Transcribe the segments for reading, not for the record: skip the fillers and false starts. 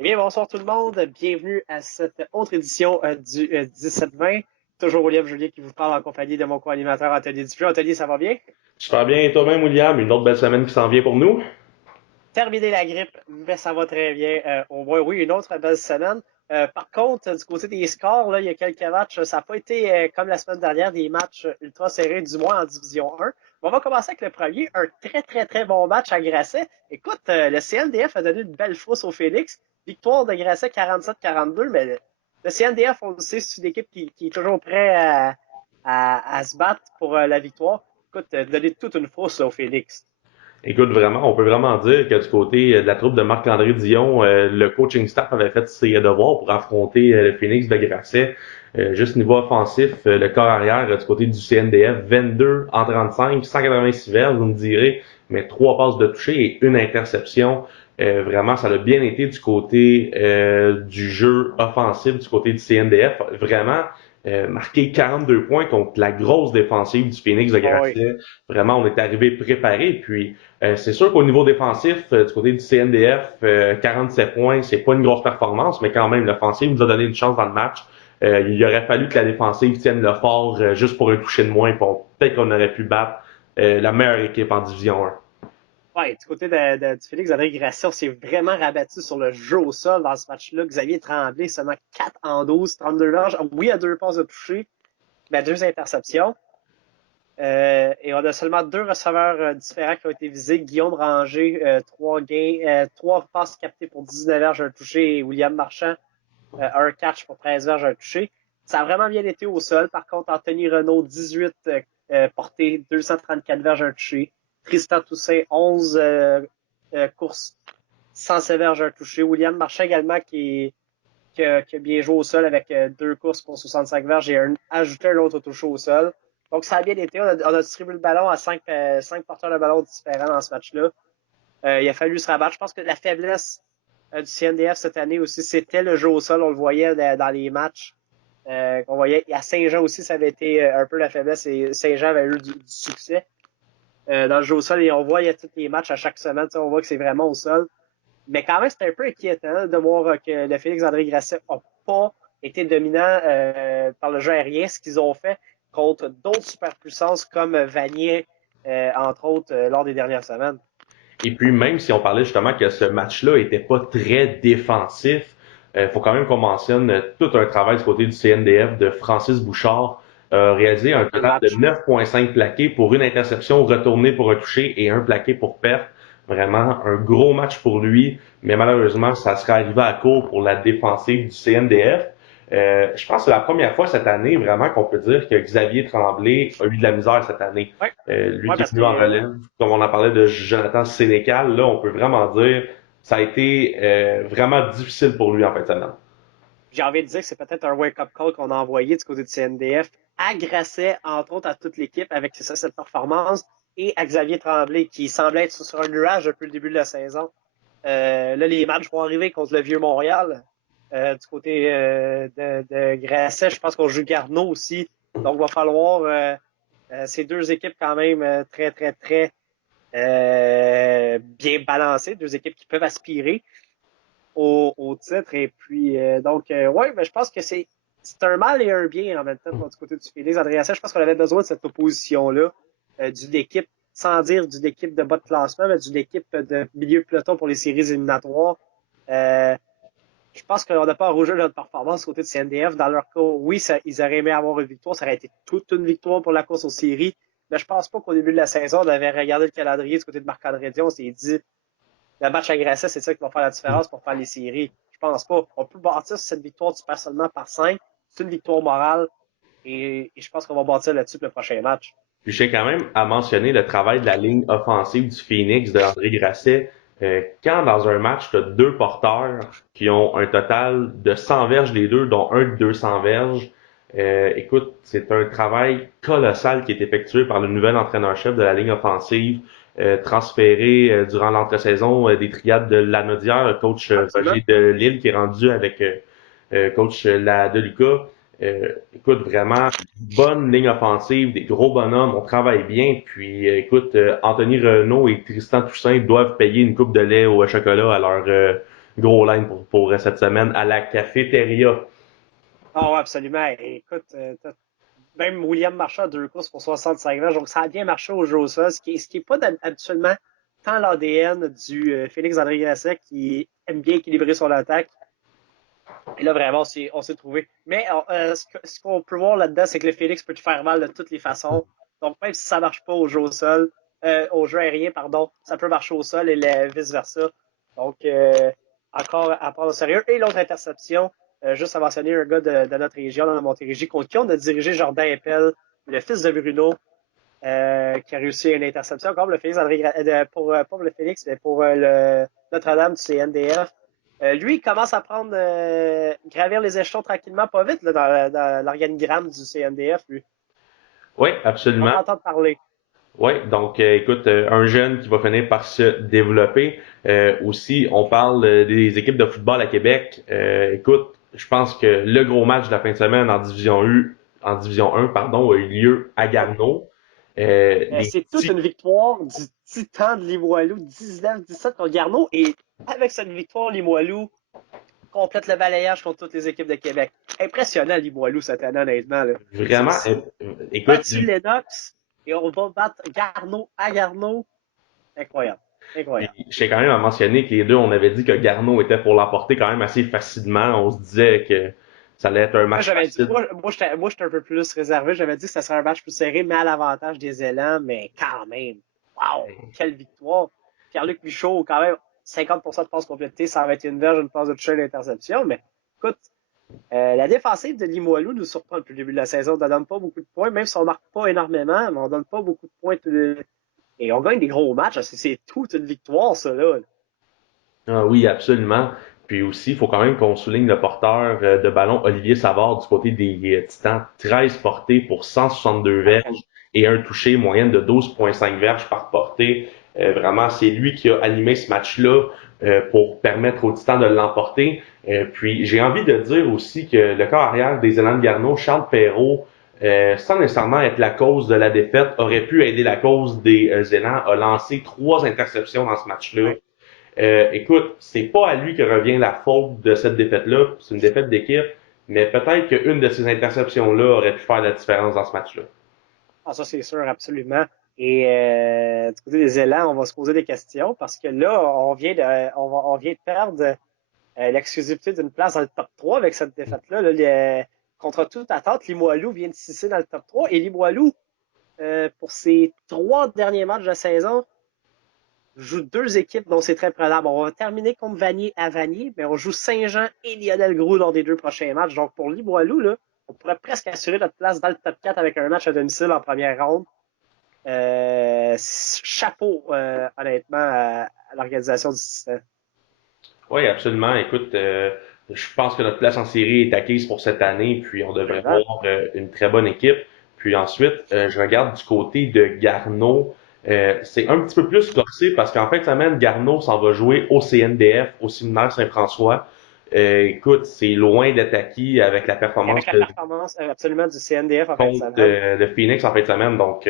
Eh bien, bonsoir tout le monde. Bienvenue à cette autre édition du 17-20. Toujours William Julien qui vous parle en compagnie de mon co-animateur Anthony Dupuis. Anthony, ça va bien? Super bien, et toi-même, William? Une autre belle semaine qui s'en vient pour nous? Terminé la grippe, mais ça va très bien. Au moins, oui, une autre belle semaine. Par contre, du côté des scores, là, il y a quelques matchs. Ça n'a pas été comme la semaine dernière, des matchs ultra serrés, du moins en Division 1. On va commencer avec le premier, un très, très, très bon match à Grasset. Écoute, le CNDF a donné une belle frousse au Phoenix. Victoire de Grasset 47-42, mais le CNDF, on le sait, c'est une équipe qui est toujours prêt à se battre pour la victoire. Écoute, donné toute une frousse là, au Phoenix. Écoute, vraiment, on peut vraiment dire que du côté de la troupe de Marc-André Dion, le coaching staff avait fait ses devoirs pour affronter le Phoenix de Grasset. Juste niveau offensif, le corps arrière du côté du CNDF, 22 en 35, 186 verges, vous me direz, mais 3 passes de toucher et une interception. Vraiment, ça a bien été du côté du jeu offensif du côté du CNDF. Vraiment, marqué 42 points contre la grosse défensive du Phoenix de Oh, oui. Grasset. Vraiment, on est arrivé préparé. Puis, c'est sûr qu'au niveau défensif, du côté du CNDF, 47 points, c'est pas une grosse performance, mais quand même, l'offensive nous a donné une chance dans le match. Il aurait fallu que la défensive tienne le fort juste pour un toucher de moins. Peut-être qu'on aurait pu battre la meilleure équipe en Division 1. Ouais, du côté du Félix André Grasset, on s'est vraiment rabattu sur le jeu au sol dans ce match-là. Xavier Tremblay, seulement 4 en 12, 32 verges. Oui, à 2 passes de toucher, mais à 2 interceptions. Et on a seulement 2 receveurs différents qui ont été visés. Guillaume Ranger, 3 passes captées pour 19 verges, un touché. Et William Marchand, un catch pour 13 verges, un touché. Ça a vraiment bien été au sol. Par contre, Anthony Renaud, 18 portées, 234 verges, un touché. Tristan Toussaint, 11 courses, 107 verges, un touché. William Marchand également qui a bien joué au sol avec 2 courses pour 65 verges et ajouté un autre touché au sol. Donc, ça a bien été. On a distribué le ballon à 5 porteurs de ballon différents dans ce match-là. Il a fallu se rabattre. Je pense que la faiblesse du CNDF cette année aussi, c'était le jeu au sol. On le voyait dans les matchs. On voyait à Saint-Jean aussi, ça avait été un peu la faiblesse et Saint-Jean avait eu du succès dans le jeu au sol. Et on voit, il y a tous les matchs à chaque semaine. On voit que c'est vraiment au sol. Mais quand même, c'est un peu inquiétant de voir que le Félix-André Grasset n'a pas été dominant par le jeu aérien, ce qu'ils ont fait contre d'autres superpuissances comme Vanier, entre autres, lors des dernières semaines. Et puis, même si on parlait justement que ce match-là était pas très défensif, faut quand même qu'on mentionne tout un travail du côté du CNDF de Francis Bouchard, réalisé un Quel total de match! 9,5 plaqués pour une interception retournée pour un toucher et un plaqué pour perte. Vraiment un gros match pour lui, mais malheureusement, ça serait arrivé à court pour la défensive du CNDF. Je pense que c'est la première fois cette année vraiment qu'on peut dire que Xavier Tremblay a eu de la misère cette année. Oui, Lui ouais, qui est parce venu en que relève, comme on en parlait de Jonathan Sénécal, là, on peut vraiment dire ça a été vraiment difficile pour lui en fait de semaine. j'ai envie de dire que c'est peut-être un wake-up call qu'on a envoyé du côté du CNDF à Grasset, entre autres, à toute l'équipe avec cette performance et à Xavier Tremblay qui semblait être sur un nuage depuis le début de la saison. Là, les matchs vont arriver contre le Vieux-Montréal. Du côté de Grasset, je pense qu'on joue Garneau aussi. Donc, il va falloir ces 2 équipes quand même très, très, très bien balancées. 2 équipes qui peuvent aspirer au titre. Et puis, ouais, mais je pense que c'est un mal et un bien en même temps du côté du Félix. Andréas, je pense qu'on avait besoin de cette opposition-là, d'une équipe, sans dire d'une équipe de bas de classement, mais d'une équipe de milieu de peloton pour les séries éliminatoires. Euh, je pense qu'on n'a pas rougé notre performance côté de CNDF. Dans leur cas, oui, ils auraient aimé avoir une victoire. Ça aurait été toute une victoire pour la course aux séries. Mais je pense pas qu'au début de la saison, on avait regardé le calendrier du côté de Marc-André Dion. On s'est dit, le match agressif, c'est ça qui va faire la différence pour faire les séries. Je pense pas. On peut bâtir sur cette victoire, tu perds seulement par 5. C'est une victoire morale. Et je pense qu'on va bâtir là-dessus le prochain match. Puis je tiens quand même à mentionner le travail de la ligne offensive du Phoenix de André Grasset. Quand dans un match, tu as 2 porteurs qui ont un total de 100 verges les deux, dont un de 200 verges, écoute, c'est un travail colossal qui est effectué par le nouvel entraîneur-chef de la ligne offensive, transféré durant l'entre-saison des triades de Lanaudière, coach Absolument. Roger de Lille qui est rendu avec coach La Deluca. Écoute, vraiment, bonne ligne offensive, des gros bonhommes, on travaille bien. Puis, écoute, Anthony Renaud et Tristan Toussaint doivent payer une coupe de lait au chocolat à leurs gros line pour cette semaine à la cafétéria. Ah ouais, absolument. Écoute, même William Marchand a 2 courses pour 65 verges, donc ça a bien marché au jeu au sol, ce qui est pas habituellement tant l'ADN du Félix André Grasset qui aime bien équilibrer son attaque. Et là, vraiment, on s'est trouvé. Mais ce qu'on peut voir là-dedans, c'est que le Félix peut te faire mal de toutes les façons. Donc, même si ça marche pas au jeu au sol, au jeu aérien, pardon, ça peut marcher au sol et vice-versa. Donc, encore à prendre au sérieux. Et l'autre interception, juste à mentionner un gars de notre région, dans la Montérégie, contre qui on a dirigé Jordan Eppel, le fils de Bruno, qui a réussi une interception, comme le Félix André, pour le Félix, mais pour le Notre-Dame du CNDF. Lui, il commence à prendre, gravir les échelons tranquillement, pas vite, là, dans l'organigramme du CNDF, lui. Oui, On absolument. va entendre parler. Oui, donc écoute, un jeune qui va finir par se développer. Aussi, on parle des équipes de football à Québec. Écoute, je pense que le gros match de la fin de semaine en division 1, pardon, a eu lieu à Garneau. Les C'est toute une victoire du Titan de Limoilou, 19-17 contre Garneau. Et avec cette victoire, Limoilou complète le balayage contre toutes les équipes de Québec. Impressionnant, Limoilou, cette année, honnêtement. Là. vraiment, écoute, Battu Lennox et on va battre Garneau à Garneau. Incroyable. puis Incroyable. je quand même à mentionner que les deux, on avait dit que Garneau était pour l'emporter quand même assez facilement. On se disait que ça allait être un Moi, match j'avais dit, facile. moi, j'étais un peu plus réservé. J'avais dit que ça serait un match plus serré, mais à l'avantage des élans, mais quand même. Wow! Quelle victoire! Pierre-Luc Michaud, quand même, 50% de passes complétées, 121 verges, une passe de toucher, une interception. Mais écoute, la défensive de Limoilou nous surprend depuis le début de la saison. On ne donne pas beaucoup de points, même si on marque pas énormément, mais on donne pas beaucoup de points. Et on gagne des gros matchs. C'est toute une victoire, ça, là. Ah oui, absolument. Puis aussi, il faut quand même qu'on souligne le porteur de ballon Olivier Savard du côté des Titans. 13 portées pour 162 verges et un touché, moyenne de 12,5 verges par portée. Vraiment, c'est lui qui a animé ce match-là pour permettre aux Titans de l'emporter. Puis j'ai envie de dire aussi que le corps arrière des Élans de Garneau, Charles Perrault, sans nécessairement être la cause de la défaite, aurait pu aider la cause des Élans, a lancé 3 interceptions dans ce match-là. Ouais. Écoute, c'est pas à lui que revient la faute de cette défaite-là. C'est une défaite d'équipe, mais peut-être qu'une de ces interceptions-là aurait pu faire la différence dans ce match-là. Ah, ça, c'est sûr, absolument. Et du côté des élans, on va se poser des questions parce que là, on vient de perdre l'exclusivité d'une place dans le top 3 avec cette défaite-là. Là, contre toute attente, Limoilou vient de s'hisser dans le top 3 et Limoilou, pour ses 3 derniers matchs de saison, joue 2 équipes dont c'est très prenable. On va terminer contre Vanier à Vanier, mais on joue Saint-Jean et Lionel Groux lors des 2 prochains matchs. Donc pour Limoilou, là, on pourrait presque assurer notre place dans le top 4 avec un match à domicile en première ronde. Chapeau, honnêtement, à l'organisation du système. Oui, absolument. Écoute, je pense que notre place en série est acquise pour cette année, puis on devrait Vraiment. voir une très bonne équipe. Puis ensuite, je regarde du côté de Garneau. C'est un petit peu plus corsé parce qu'en fin de semaine, Garneau s'en va jouer au CNDF, au séminaire Saint-François. Écoute, c'est loin d'être acquis avec la Et performance avec la performance absolument du CNDF en fin de contre semaine. le Phoenix en fin de semaine. Donc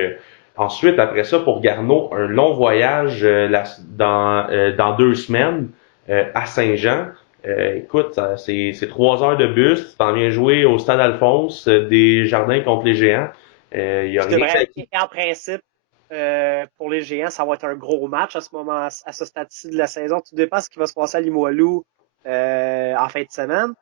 ensuite, après ça, pour Garneau, un long voyage dans 2 semaines à Saint-Jean. Écoute, c'est 3 heures de bus. Tu t'en viens jouer au Stade Alphonse, des Jardins contre les Géants. Il y a Qui rien devrait, d'acquis. en principe, pour les Géants, ça va être un gros match à ce stade-ci de la saison. Tout dépend de ce qui va se passer à Limoilou en fin de semaine.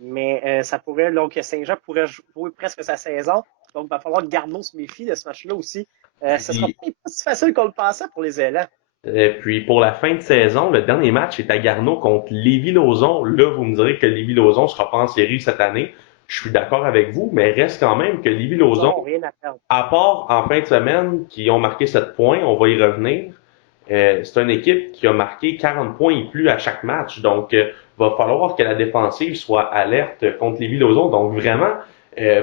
Mais ça pourrait, donc Saint-Jean pourrait jouer presque sa saison. Donc, il va falloir que Garneau se méfie de ce match-là aussi. Ce sera Puis, peut-être pas si facile qu'on le pensait pour les élans. puis pour la fin de saison, le dernier match est à Garneau contre Lévis-Lauzon. Là, vous me direz que Lévis-Lauzon sera pas en série cette année. Je suis d'accord avec vous, mais reste quand même que Ils Lévis-Lauzon, n'auront rien à perdre. à part en fin de semaine, qui ont marqué 7 points, on va y revenir. C'est une équipe qui a marqué 40 points et plus à chaque match. Donc, va falloir que la défensive soit alerte contre les Lauzon. Donc, vraiment,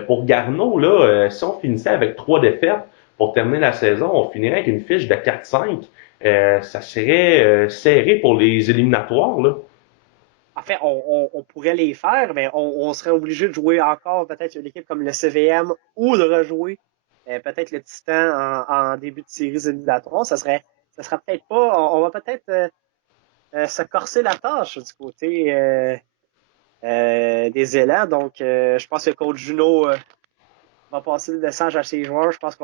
pour Garneau, là, si on finissait avec 3 défaites pour terminer la saison, on finirait avec une fiche de 4-5. Ça serait serré pour les éliminatoires, là. En fait, on pourrait les faire, mais on serait obligé de jouer encore peut-être une équipe comme le CVM ou de rejouer peut-être le Titan en début de séries éliminatoires. Ça serait peut-être pas. On va peut-être se corser la tâche du côté des élans. Donc, je pense que le coach Juno va passer le message à ses joueurs. Je pense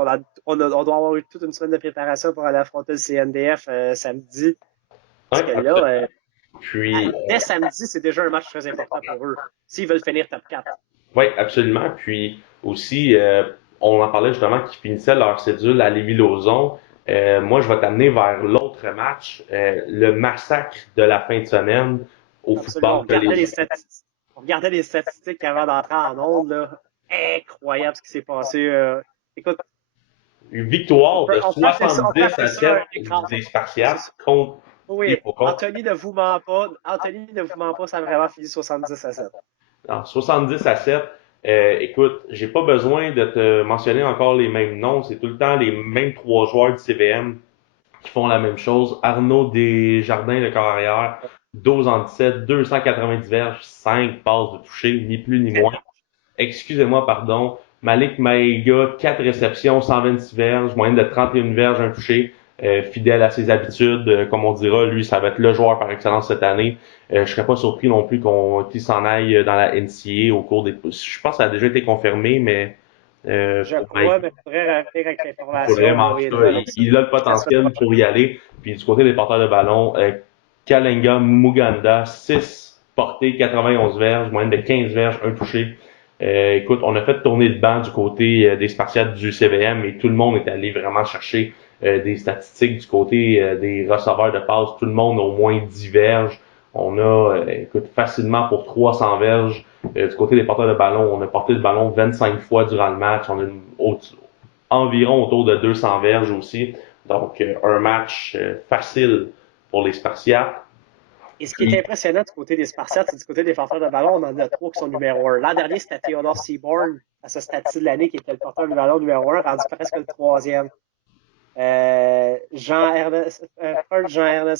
on doit avoir eu toute une semaine de préparation pour aller affronter le CNDF samedi. Oui, Parce que là, absolument. Puis, dès samedi, c'est déjà un match très important pour eux. S'ils veulent finir top 4. oui, absolument. Puis aussi, on en parlait justement qui finissaient leur cédule à Lévis-Lauzon. Moi, je vais t'amener vers l'autre match, le massacre de la fin de semaine au Absolument. football collégial. On regardait les statistiques avant d'entrer en onde, là. Incroyable ce qui s'est passé. Écoute, Une victoire de on peut 70 appeler à ça 7 un écran. des C'est Spartiates ça. contre Oui, Hippocampe. Anthony ne vous ment pas, ça a vraiment fini 70-7. Alors, 70 à 7. Écoute, j'ai pas besoin de te mentionner encore les mêmes noms. C'est tout le temps les mêmes trois joueurs du CVM qui font la même chose. Arnaud Desjardins, le corps arrière, 12 en 17, 290 verges, 5 passes de toucher, ni plus ni moins. Excusez-moi, pardon. Malik Maïga, 4 réceptions, 126 verges, moyenne de 31 verges, un touché. Fidèle à ses habitudes, comme on dira, lui, ça va être le joueur par excellence cette année. Je serais pas surpris non plus qu'il s'en aille dans la NCAA au cours des. Je pense que ça a déjà été confirmé, mais Je pour Mike, crois, mais il faudrait remplir avec il l'information, faudrait, mais en tout cas, m'envoyer avec ça. il a le Je te la potentiel souhaite pour y aller. Puis du côté des porteurs de ballon, Kalenga Muganda, 6 portées, 91 verges, moyenne de 15 verges, un touché. Écoute, on a fait tourner le banc du côté des Spartiates du CVM et tout le monde est allé vraiment chercher des statistiques du côté des receveurs de passe. Tout le monde a au moins 10 verges. On a, écoute, facilement pour 300 verges. Du côté des porteurs de ballon, on a porté le ballon 25 fois durant le match. On a environ autour de 200 verges aussi. Donc, un match facile pour les Spartiates. Et ce qui est Puis, impressionnant du côté des Spartiates, c'est du côté des porteurs de ballon, on en a trois qui sont numéro un. L'an dernier, c'était Theodore Seaborn, à ce statut de l'année, qui était le porteur de ballon numéro un, rendu presque le troisième. Jean-Ernest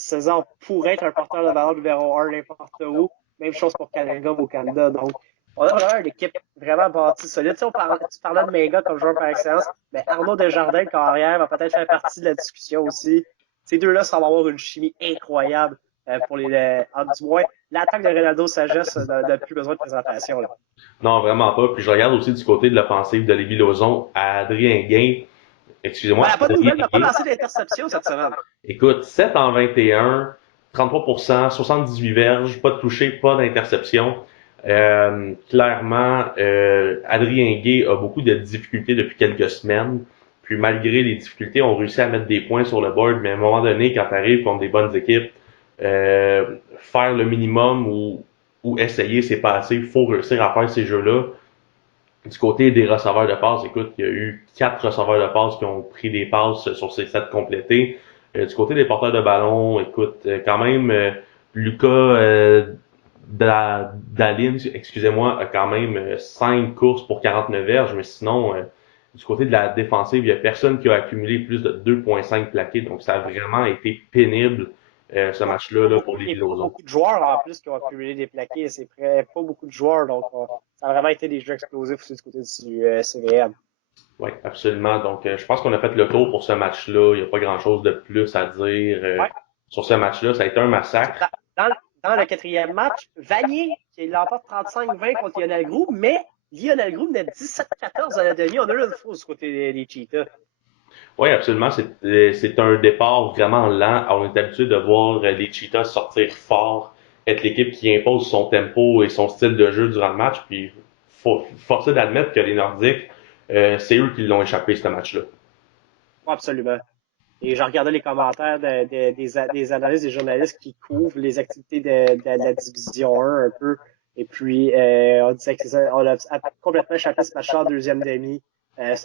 César pourrait être un porteur de ballon numéro un n'importe où. Même chose pour Kalenga au Canada. Donc, on a vraiment une équipe vraiment bâtie solide. Tu parlais de Menga comme joueur par excellence, mais Arnaud Desjardins, carrière, va peut-être faire partie de la discussion aussi. Ces deux-là semblent avoir une chimie incroyable pour du moins, l'attaque de Ronaldo Sagesse n'a plus besoin de présentation. Là. non, vraiment pas. Puis, je regarde aussi du côté de l'offensive de Lévis-Lauzon, Adrien Gain. Excusez-moi, Voilà, pas de Adrien nouvelles, n'a pas Gain. lancé d'interception cette semaine. Écoute, 7 en 21, 33%, 78 verges, pas de toucher, pas d'interception. Clairement, Adrien Gay a beaucoup de difficultés depuis quelques semaines. Puis malgré les difficultés, on réussit à mettre des points sur le board. Mais à un moment donné, quand tu arrives contre des bonnes équipes, faire le minimum ou essayer, c'est pas assez. Il faut réussir à faire ces jeux-là. Du côté des receveurs de passes, écoute, il y a eu 4 receveurs de passes qui ont pris des passes sur ces 7 complétés. Du côté des porteurs de ballon, écoute, quand même, Lucas Daline, excusez-moi, a quand même 5 courses pour 49 verges, mais sinon, du côté de la défensive, il n'y a personne qui a accumulé plus de 2,5 plaqués, donc ça a vraiment été pénible ce match-là là, pour les Et pas Vilosons. beaucoup de joueurs en plus qui ont accumulé des plaqués. C'est pas beaucoup de joueurs. Donc, ça a vraiment été des jeux explosifs aussi du côté du CVM. Oui, absolument. Donc, je pense qu'on a fait le tour pour ce match-là. Il n'y a pas grand-chose de plus à dire Ouais. sur ce match-là. Ça a été un massacre. Dans, dans le quatrième match, Vanier, qui l'emporte 35-20 contre Lionel Groux, mais Lionel Groux menait 17-14 à la demi. On a eu une fausse du côté des Cheetahs. Oui, absolument. C'est un départ vraiment lent. On est habitué de voir les Cheetahs sortir fort, être l'équipe qui impose son tempo et son style de jeu durant le match. Puis, forcer d'admettre que les Nordiques, c'est eux qui l'ont échappé, ce match-là. Absolument. Et je regardais les commentaires des analystes, des journalistes qui couvrent les activités de la division 1 un peu. Et puis, on disait qu'on a complètement échappé ce match-là en deuxième demi.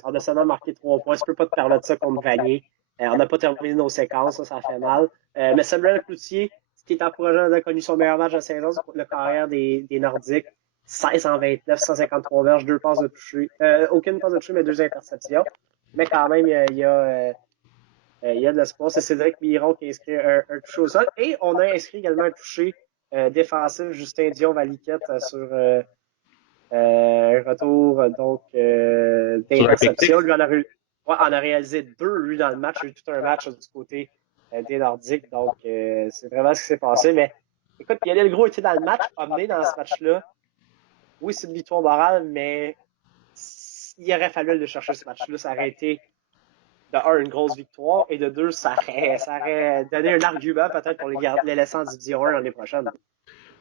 On a seulement marqué 3 points. Je peux pas te parler de ça contre Vanier. On n'a pas terminé nos séquences, ça fait mal. Mais Samuel Cloutier, ce qui est encourageant, a connu son meilleur match de la saison, c'est le carrière des Nordiques. 16 en 29, 153 verges, 2 passes de toucher. Aucune passe de toucher, mais 2 interceptions. Mais quand même, il y a de l'espoir. C'est Cédric Miron qui a inscrit un toucher au sol. Et on a inscrit également un toucher défensif, Justin Dion-Valiquette, sur un retour Sur un pick d'interception. Lui en a réalisé 2, lui, dans le match. Il y a eu tout un match du côté des Nordiques. Donc, c'est vraiment ce qui s'est passé. Mais écoute, Lionel Gros était dans le match, a mené dans ce match-là. Oui, c'est une victoire morale, mais il aurait fallu le chercher ce match-là. Ça aurait été, de un, une grosse victoire, et de deux, ça aurait donné un argument peut-être pour les laisser en Division 1 l'année prochaine.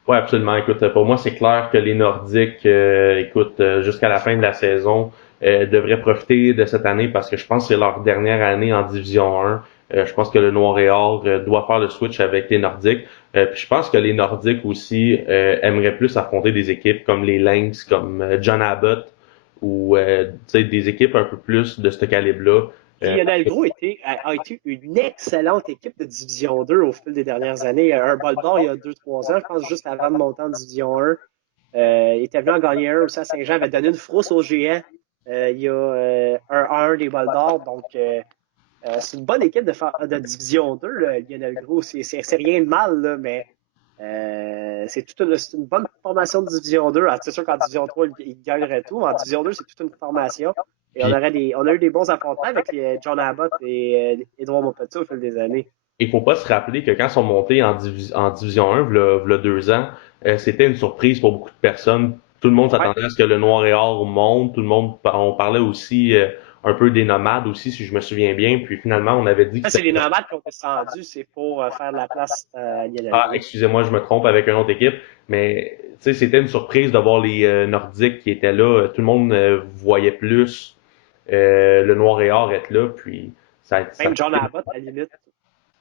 Ouais, absolument. Écoute, pour moi, c'est clair que les Nordiques, écoute, jusqu'à la fin de la saison, devraient profiter de cette année parce que je pense que c'est leur dernière année en Division 1. Je pense que le Noir et Or doit faire le switch avec les Nordiques. Puis je pense que les Nordiques aussi aimeraient plus affronter des équipes comme les Lynx, comme John Abbott ou tu sais, des équipes un peu plus de ce calibre-là. Puis Lionel Gros a été une excellente équipe de Division 2 au fil des dernières années. Un bol d'or il y a 2-3 ans, je pense juste avant de monter en Division 1. Il était venu en gagner un aussi à Saint-Jean, avait donné une frousse aux géants. Il y a un des bols d'or. Donc, c'est une bonne équipe de Division 2, là, Lionel Gros. C'est rien de mal, là, mais c'est une bonne formation de Division 2. Alors, c'est sûr qu'en Division 3, il gagnerait tout. En Division 2, c'est toute une formation. Et Puis on a eu des bons affrontements avec John Abbott et Edouard Maupetit au fil des années. il faut pas se rappeler que quand ils sont montés en Division 1, v'là 2 ans, c'était une surprise pour beaucoup de personnes. Tout le monde Ouais. s'attendait à ce que le Noir et Or monte. Tout le monde, on parlait aussi un peu des nomades aussi, si je me souviens bien. Puis finalement, on avait dit que Ça, c'est c'était... les nomades qui ont descendu, c'est pour faire de la place à Lionel Ah, Gros. excusez-moi, je me trompe avec une autre équipe. Mais tu sais, c'était une surprise de voir les Nordiques qui étaient là. Tout le monde voyait plus le Noir et Or être là. Puis ça Même John Abbott, à la limite.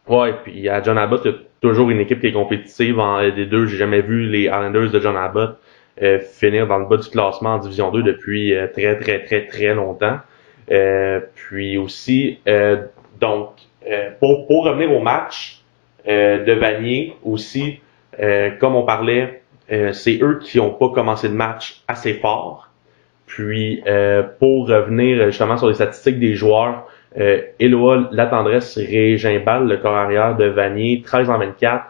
ouais, puis à John Abbott, il y a toujours une équipe qui est compétitive. Des deux, j'ai jamais vu les Islanders de John Abbott finir dans le bas du classement en Division 2 depuis très, très, très, très longtemps. Puis aussi, donc, pour revenir au match de Vanier aussi, comme on parlait, c'est eux qui n'ont pas commencé le match assez fort. Puis, pour revenir justement sur les statistiques des joueurs, Éloi Latendresse Régimbal, le corps arrière de Vanier, 13 en 24,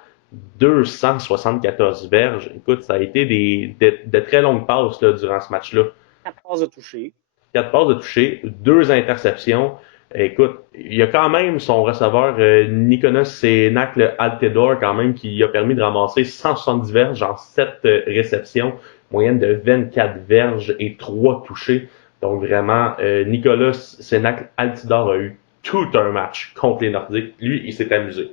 274 verges. Écoute, ça a été de très longues passes là, durant ce match-là. 4 passes de toucher. 4 passes de toucher, 2 interceptions. Écoute, il y a quand même son receveur Nicolas Sénacle Altedor quand même qui a permis de ramasser 170 verges en 7 réceptions, moyenne de 24 verges et 3 touchés. Donc vraiment, Nicolas Sénacle Altidor a eu tout un match contre les Nordiques. Lui, il s'est amusé.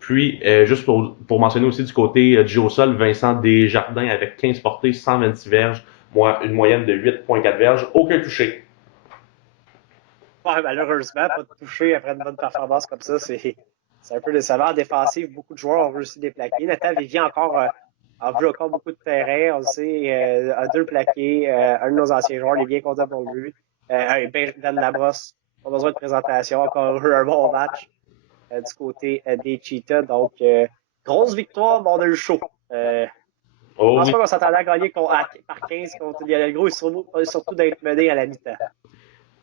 Puis, juste pour mentionner aussi du côté du au sol, Vincent Desjardins avec 15 portées, 126 verges, une moyenne de 8,4 verges, aucun touché. Ouais, malheureusement, pas de toucher après une bonne performance comme ça, c'est un peu décevant. En défensive, beaucoup de joueurs ont réussi à les plaquer. Nathan Vivian a vu encore beaucoup de terrain. On le sait, a 2 plaqués. Un de nos anciens joueurs, il est bien content pour lui. Ben Labrosse, pas besoin de présentation. Encore eu un bon match du côté des Cheetahs. Donc, grosse victoire, mais on a eu chaud. Je Oh pense oui. pas qu'on s'attendait à gagner par 15 contre Lionel Gros, et surtout d'être mené à la mi-temps.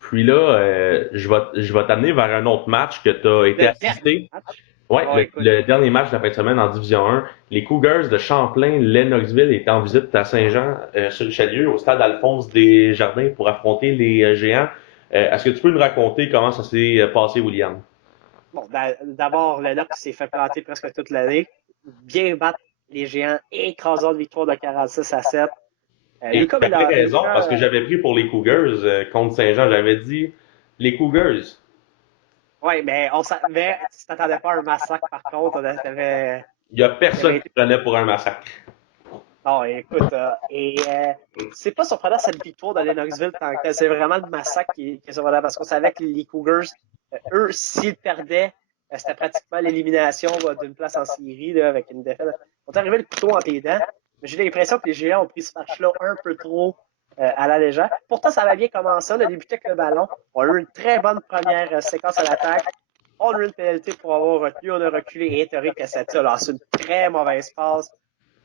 Puis là, je vais t'amener vers un autre match que tu as été Le dernier assisté. match. Ouais, Bon, le, écoute. le dernier match de la fin de semaine en Division 1. Les Cougars de Champlain, Lennoxville étaient en visite à Saint-Jean sur Richelieu, au stade Alphonse Desjardins pour affronter les Géants. Est-ce que tu peux nous raconter comment ça s'est passé, William? Bon, d'abord, le Nox s'est fait planter presque toute l'année. Bien battre les Géants, écrasante victoire de 46-7. Et Lucas tu avais raison, parce Mélanger, que j'avais pris pour les Cougars contre Saint-Jean. J'avais dit les Cougars. ouais, mais tu t'attendais pas à un massacre par contre. Il y a Il avait personne qui été. prenait pour un massacre. Non, écoute, c'est pas surprenant cette victoire de Lennoxville tant que tel. C'est vraiment le massacre qui est surprenant parce qu'on savait que les Cougars, eux, s'ils perdaient, c'était pratiquement l'élimination d'une place en série là, avec une défaite. On est arrivé le couteau entre les dents, mais j'ai l'impression que les Géants ont pris ce match-là un peu trop à la légère. Pourtant, ça avait bien commencé. On a débuté avec le ballon. On a eu une très bonne première séquence à l'attaque. On a eu une pénalité pour avoir retenu. On a reculé et Ettore Cassati a lancé une très mauvaise passe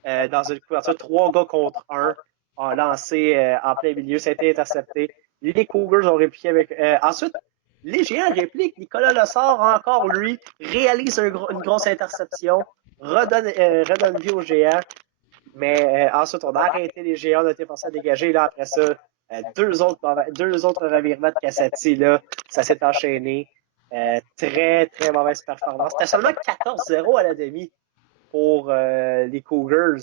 dans une couverture. 3 gars contre 1 ont lancé en plein milieu. Ça a été intercepté. Les Cougars ont répliqué avec... ensuite, les Géants répliquent. Nicolas Lessard, encore lui, réalise une grosse interception, redonne vie aux Géants. Mais ensuite, on a arrêté les Géants, on a été forcé à dégager. Là, après ça, deux autres revirements de Cassati, là, ça s'est enchaîné. Très, très mauvaise performance. C'était seulement 14-0 à la demi pour les Cougars.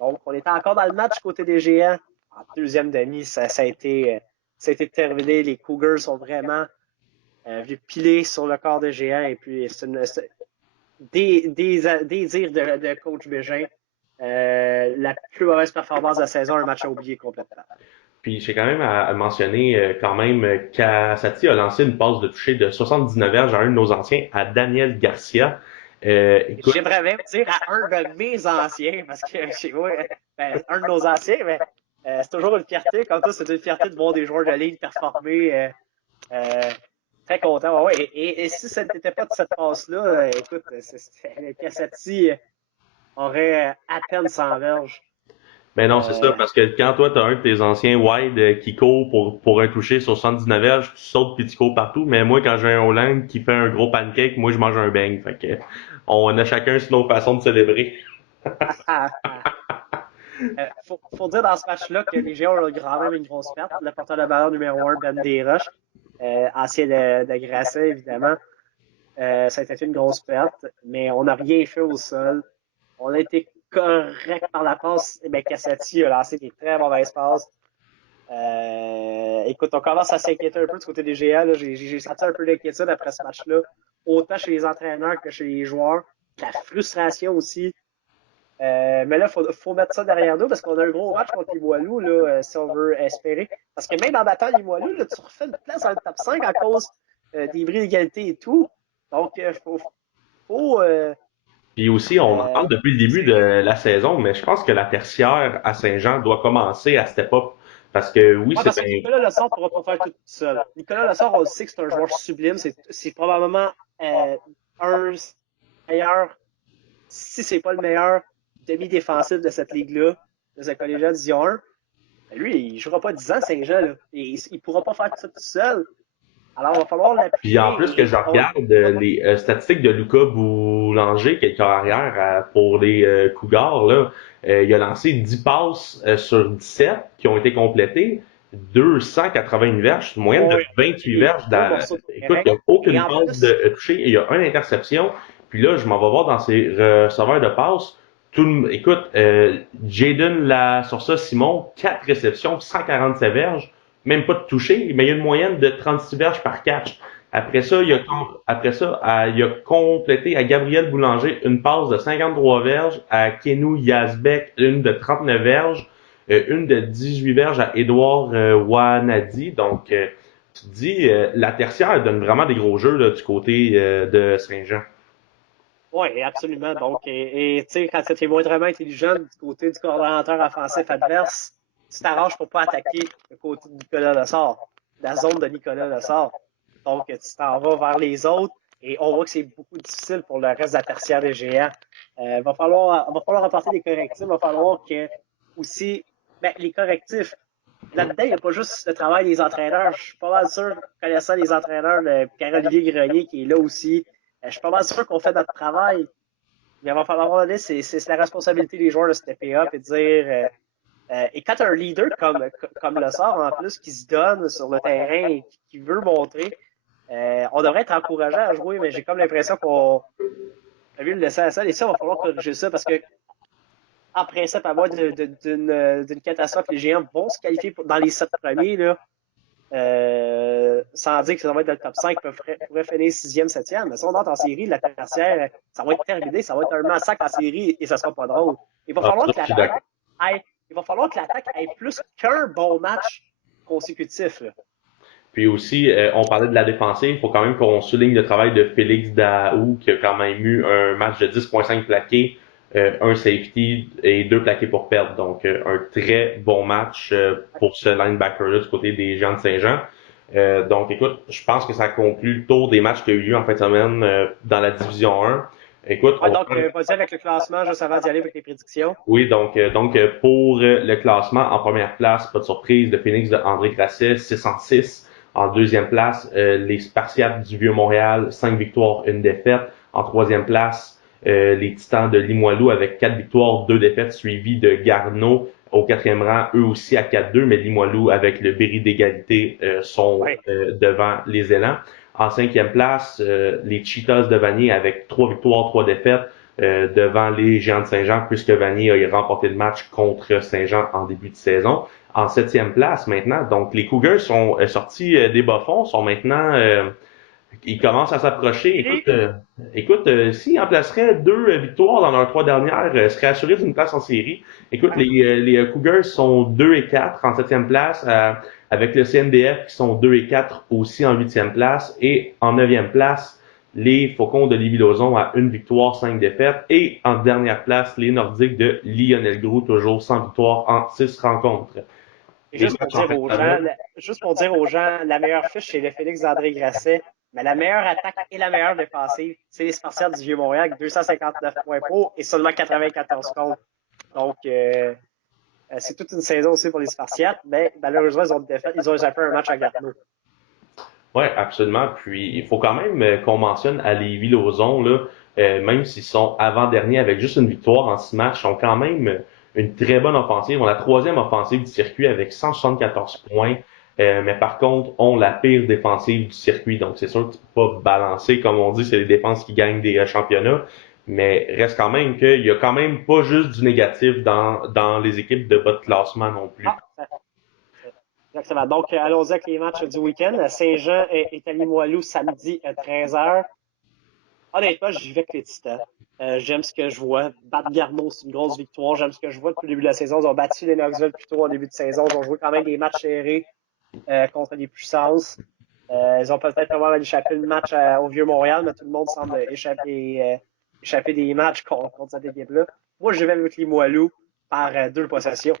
Donc, on était encore dans le match côté des Géants. En deuxième demi, ça a été terminé. Les Cougars sont vraiment venus piler sur le corps des Géants. Et puis, c'est des dires de coach Bégin. La plus mauvaise performance de la saison, un match à oublier complètement. Puis j'ai quand même à mentionner quand même qu'Assati a lancé une passe de toucher de 79 verges à un de nos anciens, à Daniel Garcia. Écoute, J'aimerais même dire à un de mes anciens, parce que chez moi, un de nos anciens, mais c'est toujours une fierté. Comme toi, c'est une fierté de voir des joueurs de ligue performer. Très content. Ouais, et si ça n'était pas de cette passe-là, écoute, Cassati aurait à peine 100 verges. mais non, c'est ça, parce que quand toi, t'as un de tes anciens wide qui court pour un toucher sur 79 verges, tu sautes pis tu cours partout. Mais moi, quand j'ai un Hollande qui fait un gros pancake, moi, je mange un bang. Fait que, on a chacun nos façons de célébrer. Faut dire dans ce match-là que les Géants ont quand même une grosse perte. Le porteur de ballon numéro 1, Ben Desroches, ancien de Grasset, évidemment. Ça a été une grosse perte, mais on n'a rien fait au sol. On a été correct par la passe. Mais Cassati a lancé des très mauvaises passes. Écoute, on commence à s'inquiéter un peu du côté des Géants. J'ai senti un peu d'inquiétude après ce match-là, autant chez les entraîneurs que chez les joueurs. La frustration aussi. Mais là, faut mettre ça derrière nous parce qu'on a un gros match contre Limoilou, là, si on veut espérer. Parce que même en battant Limoilou, là, tu refais une place dans le top 5 à cause des bris d'égalité et tout. Donc, faut Puis aussi, on en parle depuis le début de c'est- la saison, mais je pense que la tertiaire à Saint-Jean doit commencer à step up. Parce que oui, ouais, c'est parce que un. Nicolas Lessard ne pourra pas faire tout seul. Nicolas Lessard, on le sait que c'est un joueur sublime. C'est probablement un meilleur, si c'est pas le meilleur demi-défensif de cette ligue-là, de cette collégiale Division 1. Mais lui, il ne jouera pas 10 ans Saint-Jean. Là. Il ne pourra pas faire tout ça tout seul. Alors, il va falloir Puis en l'appuyer. plus que je regarde les statistiques de Lucas Boulanger, qui est le carrière pour les Cougars, là, il a lancé 10 passes sur 17 qui ont été complétées, 280 verges, une moyenne de Oui, 28 des verges. beaux morceaux de Écoute, terrain. il n'y a Et aucune en passe plus, de toucher et il y a une interception. Puis là, je m'en vais voir dans ses receveurs de passes. Écoute, Jaden sur ça, Simon, 4 réceptions, 147 verges, même pas de toucher, mais il y a une moyenne de 36 verges par catch. Il a complété à Gabriel Boulanger une passe de 53 verges, à Kenou Yazbek une de 39 verges, une de 18 verges à Edouard Wanadi. Donc, tu te dis, la tertiaire donne vraiment des gros jeux là, du côté de Saint-Jean. oui, absolument. Donc, tu sais, quand tu es moindrement intelligent du côté du coordonnateur offensif adverse, tu t'arranges pour pas attaquer le côté de Nicolas Lessard, la zone de Nicolas Lessard. Donc, tu t'en vas vers les autres et on voit que c'est beaucoup difficile pour le reste de la tertiaire des géants. Va falloir apporter des correctifs. Va falloir que aussi, ben, les correctifs, là-dedans, il n'y a pas juste le travail des entraîneurs. Je suis pas mal sûr, connaissant les entraîneurs, Pierre-Olivier Grenier qui est là aussi, je suis pas mal sûr qu'on fait notre travail. Mais il va falloir avoir c'est la responsabilité des joueurs de stepper up et de dire et quand tu as un leader comme le sort en plus qui se donne sur le terrain et qui veut montrer, on devrait être encouragé à jouer, mais j'ai comme l'impression qu'on a vu le laisser à ça. Et ça, il va falloir corriger ça parce que en principe, à moins d'une catastrophe, les géants vont se qualifier dans les 7 premiers. Là. Sans dire que ça va être dans le top 5, pourrait finir 6e, 7e. Mais si on entre en série, la tertiaire, ça va être terminé, ça va être un massacre en série et ça sera pas drôle. Il va Ah, falloir ça, que je suis l'attaque d'accord. ait plus qu'un bon match consécutif. Là. Puis aussi, on parlait de la défensive, il faut quand même qu'on souligne le travail de Félix Daou, qui a quand même eu un match de 10,5 plaqués, un safety et 2 plaqués pour perdre. Donc, un très bon match pour ce linebacker-là du côté des Géants de Saint-Jean. Donc, écoute, je pense que ça conclut le tour des matchs qu'il y a eu lieu en fin de semaine dans la Division 1. Écoute, Ouais, donc, vas-y avec le classement, juste avant d'y aller avec les prédictions. oui, donc pour le classement, en première place, pas de surprise, le Phoenix de André Grasset, 606. En deuxième place, les Spartiates du Vieux-Montréal, 5 victoires, une défaite. En troisième place, les Titans de Limoilou avec 4 victoires, 2 défaites, suivis de Garneau au quatrième rang, eux aussi à 4-2, mais Limoilou avec le bris d'égalité sont Ouais. devant les Élans. En cinquième place, les Cheetahs de Vanier avec 3 victoires, 3 défaites devant les Géants de Saint-Jean, puisque Vanier a remporté le match contre Saint-Jean en début de saison. En septième place maintenant, donc les Cougars sont sortis des bas-fonds, sont maintenant ils commencent à s'approcher. S'ils en placeraient 2 victoires dans leurs 3 dernières, seraient assurés d'une place en série. Écoute, les Cougars sont 2 et 4 en septième place, avec le CNDF qui sont 2 et 4 aussi en huitième place. Et en neuvième place, les Faucons de Lévis-Lauzon à 1 victoire, 5 défaites. Et en dernière place, les Nordiques de Lionel Groux, toujours sans victoire en 6 rencontres. Et juste pour dire aux gens, la meilleure fiche, c'est le Félix André Grasset. Mais la meilleure attaque et la meilleure défensive, c'est les Spartiates du Vieux-Montréal avec 259 points pour et seulement 94 contre. Donc, c'est toute une saison aussi pour les Spartiates, mais malheureusement, ils ont échappé un match à Gatineau. Oui, absolument. Puis il faut quand même qu'on mentionne à Lévis-Lauzon, là, même s'ils sont avant-derniers avec juste une victoire en 6 matchs, ont quand même une très bonne offensive. Ils ont la troisième offensive du circuit avec 174 points. Mais par contre, ont la pire défensive du circuit. Donc c'est sûr que tu peux pas balancer, comme on dit, c'est les défenses qui gagnent des championnats. Mais reste quand même qu'il y a quand même pas juste du négatif dans les équipes de bas de classement non plus. Exactement. Donc, allons-y avec les matchs du week-end. Saint-Jean est à Limoilou samedi à 13h. Honnêtement, j'y vais avec les Titans. J'aime ce que je vois. Battre Garneau, c'est une grosse victoire. J'aime ce que je vois depuis le début de la saison. Ils ont battu les Knoxville plus tôt au début de saison. Ils ont joué quand même des matchs serrés contre des puissances. Ils ont peut-être vraiment échappé le match au Vieux-Montréal, mais tout le monde semble échapper des matchs contre cette équipe-là. Moi, je vais avec Limoilou par 2 possessions.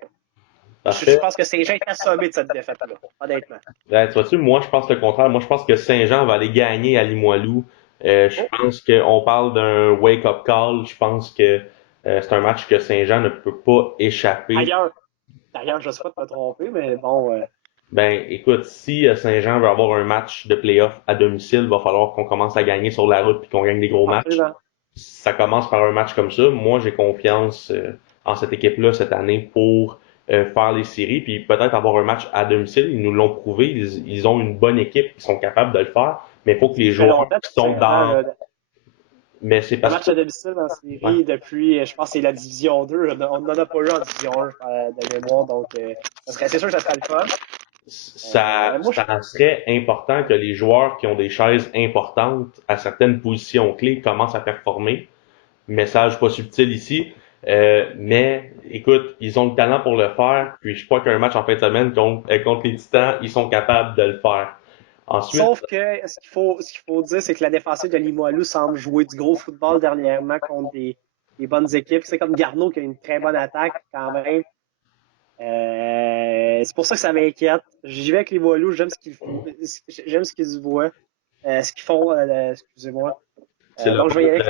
Je pense que Saint-Jean est assommé de cette défaite-là, honnêtement. Tu vois-tu, moi, je pense le contraire. Moi, je pense que Saint-Jean va aller gagner à Limoilou. Je pense qu'on parle d'un wake-up call. Je pense que c'est un match que Saint-Jean ne peut pas échapper. D'ailleurs, je ne sais pas de me tromper, mais bon. Ben, écoute, si Saint-Jean veut avoir un match de play-off à domicile, il va falloir qu'on commence à gagner sur la route puis qu'on gagne des gros matchs. Ça commence par un match comme ça. Moi, j'ai confiance en cette équipe-là cette année pour faire les séries puis peut-être avoir un match à domicile. Ils nous l'ont prouvé. Ils ont une bonne équipe. Ils sont capables de le faire. Mais il faut que les joueurs sont dans... Mais c'est parce le match à domicile en série depuis, je pense, c'est la Division 2. On n'en a pas eu en Division 1 de mémoire, donc c'est sûr que ça serait le fun. Ça serait important que les joueurs qui ont des chaises importantes à certaines positions clés commencent à performer. Message pas subtil ici. Mais écoute, ils ont le talent pour le faire. Puis je crois qu'un match en fin de semaine contre les Titans, ils sont capables de le faire. Ensuite, sauf que ce qu'il faut dire, c'est que la défensive de Limoilou semble jouer du gros football dernièrement contre des bonnes équipes. C'est comme Garneau qui a une très bonne attaque quand même. C'est pour ça que ça m'inquiète. J'y vais avec Limoilou, j'aime ce qu'ils font, j'aime ce qu'ils voient, ce qu'ils font. Excusez-moi. Donc je vais y aller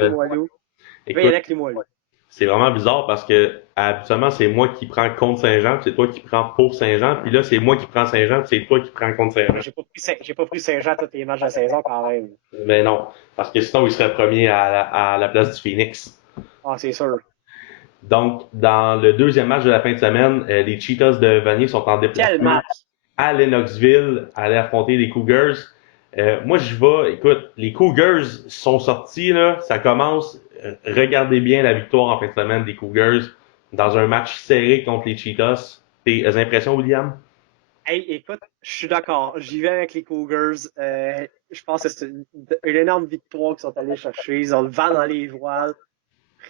avec Limoilou. C'est vraiment bizarre parce que habituellement c'est moi qui prends contre Saint-Jean, puis c'est toi qui prends pour Saint-Jean, puis là c'est moi qui prends Saint-Jean, puis c'est toi qui prends contre Saint-Jean. J'ai pas pris Saint-Jean à tous les matchs de la saison quand même. Mais non, parce que sinon il serait premier à la place du Phoenix. Ah, c'est sûr. Donc, dans le deuxième match de la fin de semaine, les Cheetahs de Vanier sont en déplacement à Lennoxville, à aller affronter les Cougars. Moi, je vais, écoute, les Cougars sont sortis, là, ça commence. Regardez bien la victoire en fin de semaine des Cougars dans un match serré contre les Cheetahs. Tes impressions, William? Hey, écoute, je suis d'accord. J'y vais avec les Cougars. Je pense que c'est une énorme victoire qu'ils sont allés chercher. Ils ont le vent dans les voiles.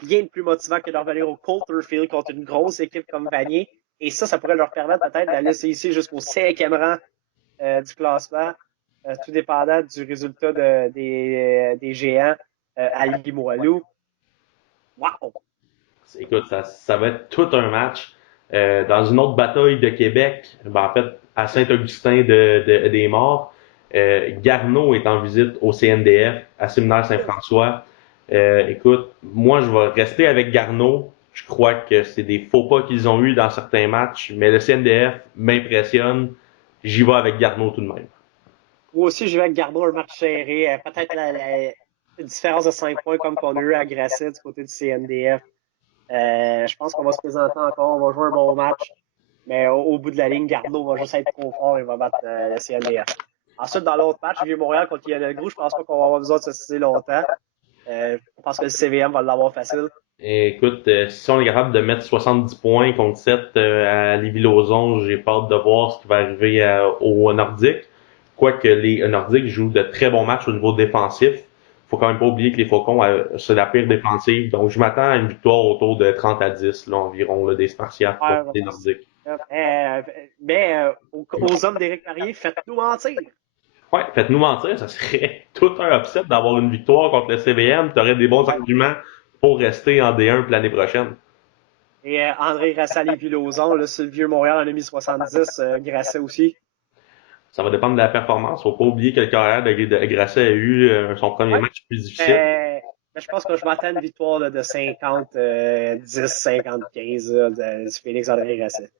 Rien de plus motivant que de revenir au Coulter Field contre une grosse équipe comme Vanier. Et ça pourrait leur permettre peut-être d'aller ici jusqu'au 5e rang du classement, tout dépendant du résultat des géants à Limoilou. Wow! Écoute, ça va être tout un match. Dans une autre bataille de Québec, en fait, à Saint-Augustin des Morts, Garneau est en visite au CNDF, à Séminaire Saint-François. Écoute, moi, je vais rester avec Garneau. Je crois que c'est des faux pas qu'ils ont eu dans certains matchs, mais le CNDF m'impressionne. J'y vais avec Garneau tout de même. Moi aussi, j'y vais avec Garneau, un match serré. Peut-être une différence de 5 points comme qu'on a eu à Grasset du côté du CNDF. Je pense qu'on va se présenter encore, on va jouer un bon match. Mais au bout de la ligne, Garneau va juste être trop fort et va battre le CNDF. Ensuite, dans l'autre match, Vieux-Montréal contre Gros, je pense pas qu'on va avoir besoin de s'assister longtemps. Je pense que le CVM va l'avoir facile. Et écoute, si on est capable de mettre 70 points contre 7 à Lévis-Lauzon, j'ai pas hâte de voir ce qui va arriver aux Nordiques. Quoique les Nordiques jouent de très bons matchs au niveau défensif. Faut quand même pas oublier que les Faucons, c'est la pire défensive. Donc, je m'attends à une victoire autour de 30-10, là, environ, là, des Spartiates Ouais, contre les Nordiques. Aux hommes d'Éric Marier, faites-nous mentir. Ouais, faites-nous mentir, ça serait tout un upset d'avoir une victoire contre le CVM. Tu aurais des bons arguments pour rester en D1 pour l'année prochaine. Et André Rassali-Vilozon, là, sur le Vieux-Montréal en 2070, Grasset aussi. Ça va dépendre de la performance. Faut pas oublier que le carrière de Grasset a eu son premier match plus difficile. Mais je pense que je m'attends à une victoire là, de 50-10, 50-15 du Félix André Grasset.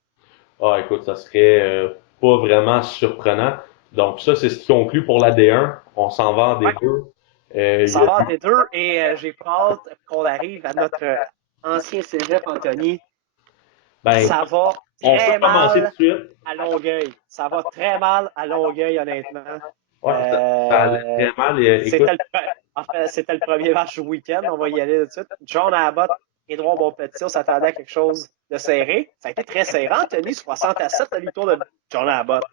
Ah, écoute, ça serait pas vraiment surprenant. Donc ça, c'est ce qui conclut pour la D1. On s'en va en D2. Ça va en D2 et j'ai pas hâte qu'on arrive à notre ancien cégep, Anthony. Ben, ça va on peut très commencer tout mal de suite. à Longueuil. Ça va très mal à Longueuil, honnêtement. Ouais, ça allait très mal. Écoute, C'était le premier match du week-end. On va y aller tout de suite. John Abbott, Édouard Bonpetit, on s'attendait à quelque chose de serré. Ça a été très serré, Anthony. 60-7, la victoire de John Abbott.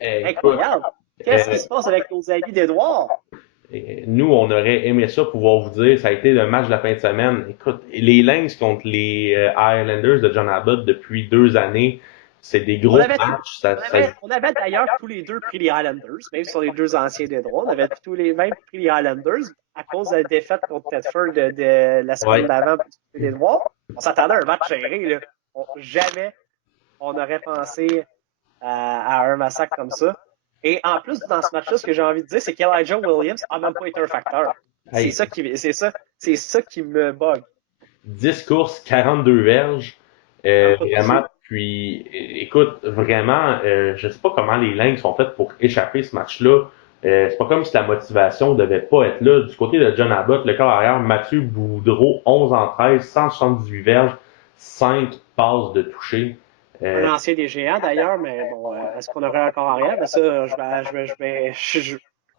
Incroyable. Qu'est-ce qui se passe avec nos amis d'Édouard? Nous, on aurait aimé ça pouvoir vous dire, ça a été le match de la fin de semaine. Écoute, les Lynx contre les Highlanders de John Abbott depuis 2 années, c'est des gros matchs. On avait d'ailleurs tous les deux pris les Highlanders, même sur les deux anciens des droits. On avait tous les mêmes pris les Highlanders à cause de la défaite contre Tedford de la semaine d'avant pour les droits. On s'attendait à un match serré. Là. Jamais on aurait pensé à un massacre comme ça. Et en plus, dans ce match-là, ce que j'ai envie de dire, c'est qu'Elijah Williams n'a même pas été un facteur. Hey. C'est ça qui me bug. 10 courses, 42 verges. Vraiment, puis, écoute, vraiment, je sais pas comment les Lynx sont faites pour échapper ce match-là. C'est pas comme si la motivation devait pas être là. Du côté de John Abbott, le corps arrière, Mathieu Boudreau, 11 en 13, 178 verges, 5 passes de toucher. Un ancien des géants d'ailleurs, mais bon, est-ce qu'on aurait un corps arrière? Ben ça, je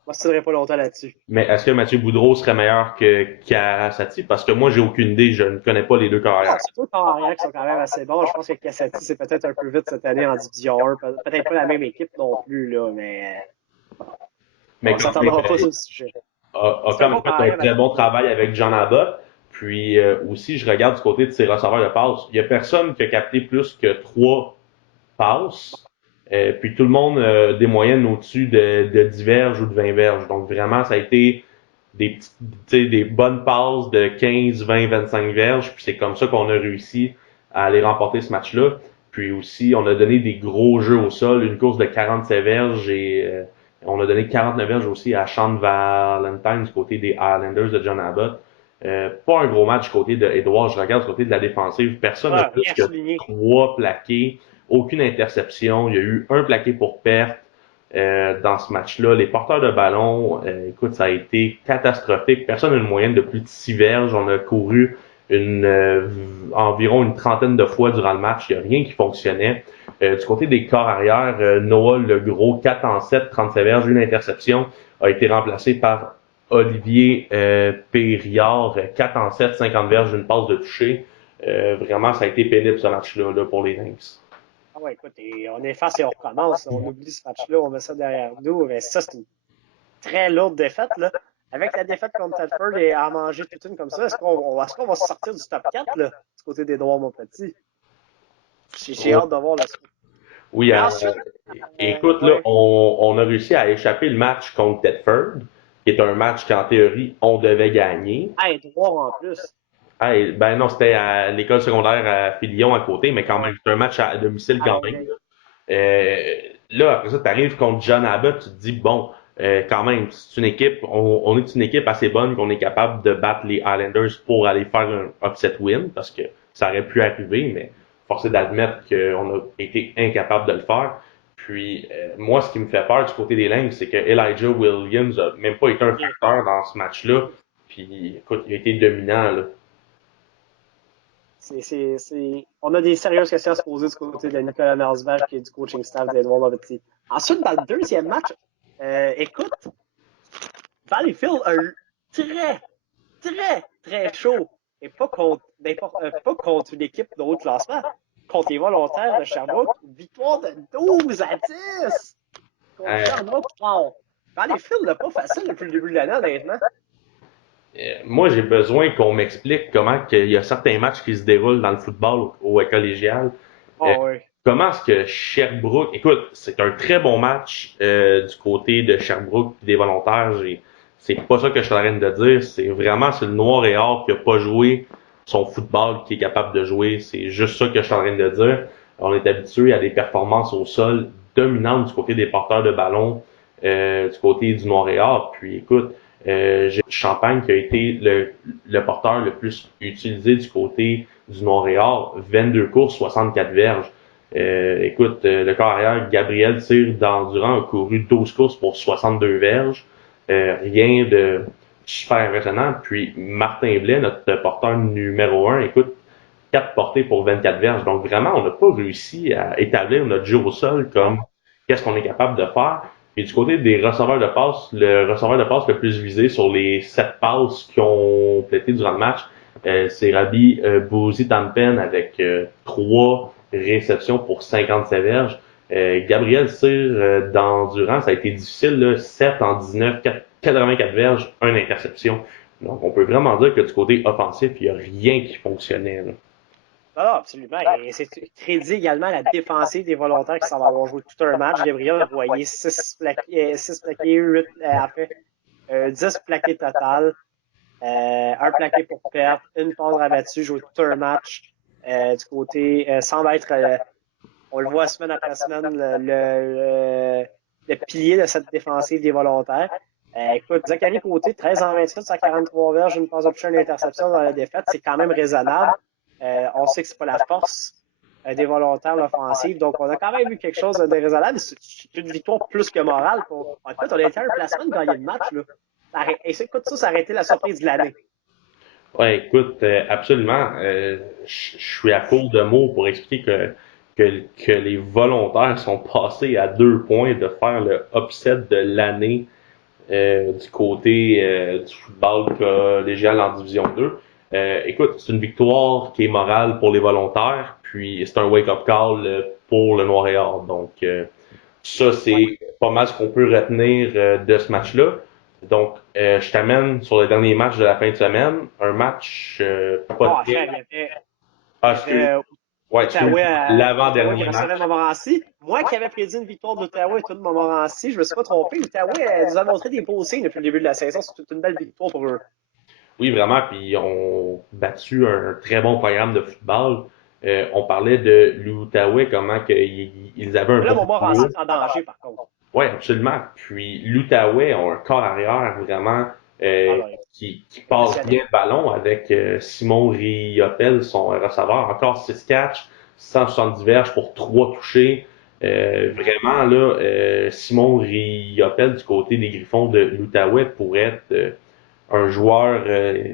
m'obstinerai pas longtemps là-dessus. Mais est-ce que Mathieu Boudreau serait meilleur que Cassati? Parce que moi, j'ai aucune idée, je ne connais pas les deux corps arrière. C'est deux corps arrière qui sont quand même assez bons. Je pense que Cassati, c'est peut-être un peu vite cette année en Division 1. Peut-être pas la même équipe non plus, là, mais on s'attendra pas sur le sujet. A quand même fait un très bon travail avec John Abbott. Puis aussi, je regarde du côté de ses receveurs de passes. Il n'y a personne qui a capté plus que 3 passes. Puis tout le monde des moyennes au-dessus de 10 verges ou de 20 verges. Donc vraiment, ça a été des bonnes passes de 15, 20, 25 verges. Puis c'est comme ça qu'on a réussi à aller remporter ce match-là. Puis aussi, on a donné des gros jeux au sol, une course de 47 verges et on a donné 49 verges aussi à Sean Valentine du côté des Highlanders de John Abbott. Pas un gros match du côté de Edouard. Je regarde du côté de la défensive. Personne n'a plus que 3 plaqués. Aucune interception. Il y a eu un plaqué pour perte dans ce match-là. Les porteurs de ballon, écoute, ça a été catastrophique. Personne n'a une moyenne de plus de 6 verges. On a couru environ une trentaine de fois durant le match. Il n'y a rien qui fonctionnait. Du côté des corps arrière, Noah Legros, 4 en 7, 37 verges, une interception, a été remplacé par Olivier Périard, 4 en 7, 50 verges, une passe de toucher. Vraiment, ça a été pénible ce match-là là, pour les Lynx. Ah ouais, écoute, on efface et on recommence. On oublie ce match-là, on met ça derrière nous. Mais ça, c'est une très lourde défaite. Là. Avec la défaite contre Tedford et à manger toute une comme ça, est-ce qu'on va sortir du top 4 là, du côté des droits, mon petit? J'ai hâte de voir la suite. Oui, écoute, là, on a réussi à échapper le match contre Tedford, qui est un match qu'en théorie, on devait gagner. Ah, Edouard en plus. Ah, ben non, c'était à l'école secondaire à Filion à côté, mais quand même, c'était un match à domicile quand même. Là, après ça, tu arrives contre John Abbott, tu te dis, bon, quand même, c'est une équipe, on est une équipe assez bonne qu'on est capable de battre les Highlanders pour aller faire un upset win, parce que ça aurait pu arriver, mais forcé d'admettre qu'on a été incapable de le faire. Puis, moi, ce qui me fait peur du côté des Lynx, c'est que Elijah Williams a même pas été un facteur dans ce match-là. Puis, écoute, il a été dominant, là. On a des sérieuses questions à se poser du côté de Nicolas Mersberg et du coaching staff d'Edouard Lovetti. Ensuite, dans le deuxième match, Écoute, Valleyfield a eu très chaud. Et pas contre une équipe de haut classement. Contre les volontaires de Sherbrooke, victoire de 12-10 contre Sherbrooke. Wow! Valleyfield n'a pas facile depuis le début de l'année, honnêtement. Moi, j'ai besoin qu'on m'explique comment il y a certains matchs qui se déroulent dans le football au collégial. Euh, Oh, oui. Comment est-ce que Sherbrooke... Écoute, c'est un très bon match du côté de Sherbrooke et des volontaires. C'est pas ça que je suis en train de dire. C'est le noir et or qui a pas joué son football qui est capable de jouer. C'est juste ça que je suis en train de dire. On est habitué à des performances au sol dominantes du côté des porteurs de ballon, du côté du noir et or. Puis écoute, j'ai Champagne qui a été le porteur le plus utilisé du côté du noir et or. 22 courses, 64 verges. Écoute, le corps arrière, Gabriel Cyr d'Endurant a couru 12 courses pour 62 verges. Rien de super impressionnant. Puis Martin Blais, notre porteur numéro 1, écoute, 4 portées pour 24 verges. Donc vraiment, on n'a pas réussi à établir notre jeu au sol comme qu'est-ce qu'on est capable de faire. Et du côté des receveurs de passe, le receveur de passe le plus visé sur les 7 passes qui ont pété durant le match, c'est Rabi Bouzi Tampen avec 3 réceptions pour 57 verges. Gabriel Cyr d'Endurant, ça a été difficile, là, 7 en 19, 84 verges, 1 interception. Donc on peut vraiment dire que du côté offensif, il n'y a rien qui fonctionnait. Là. Ah, absolument. Et c'est crédit également à la défensive des volontaires qui s'en va avoir joué tout un match. Gabriel a envoyé 6 plaqués, 8, après 10 plaqués total, un plaqué pour perte, une passe rabattue, joué tout un match. Du côté, semble être, on le voit semaine après semaine, le pilier de cette défensive des volontaires. Écoute, Zachary Côté, 13 en 28, 143 verges, une passe option, une interception dans la défaite, c'est quand même raisonnable. On sait que c'est pas la force des volontaires l'offensive, donc on a quand même vu quelque chose de raisonnable. C'est une victoire plus que morale. En fait, on a été à un placement de gagner le match. Là. Et écoute, ça a été la surprise de l'année. Ouais, écoute, absolument. Je suis à court de mots pour expliquer que les volontaires sont passés à 2 points de faire le upset de l'année du côté du football collégial en Division 2. Écoute, c'est une victoire qui est morale pour les volontaires, puis c'est un wake-up call pour le Noir et Or. Donc, ça, Ouais. c'est pas mal ce qu'on peut retenir de ce match-là. Donc, je t'amène sur le dernier match de la fin de semaine. Un match Bon, pas en fait, très... il Ah, y excuse. avait Ouais, excuse. Ottawa qui L'avant-dernier recevait match. Montmorency. Moi qui avais prédit une victoire d'Ottawa et tout de Montmorency, je me suis pas trompé. Ottawa nous a montré des beaux signes depuis le début de la saison. C'est une belle victoire pour eux. Oui, vraiment. Puis, ils ont battu un très bon programme de football. On parlait de l'Outaouais, comment ils avaient un Mais là, bon Montmorency duo. est en danger, par contre. Oui, absolument. Puis l'Outaouais ont un corps arrière vraiment Alors, qui passe impressionnant. bien le ballon avec Simon Riopel, son receveur. Encore 6 catchs, 170 verges pour 3 touchés. Vraiment, là, Simon Riopel du côté des Griffons de l'Outaouais pourrait être un joueur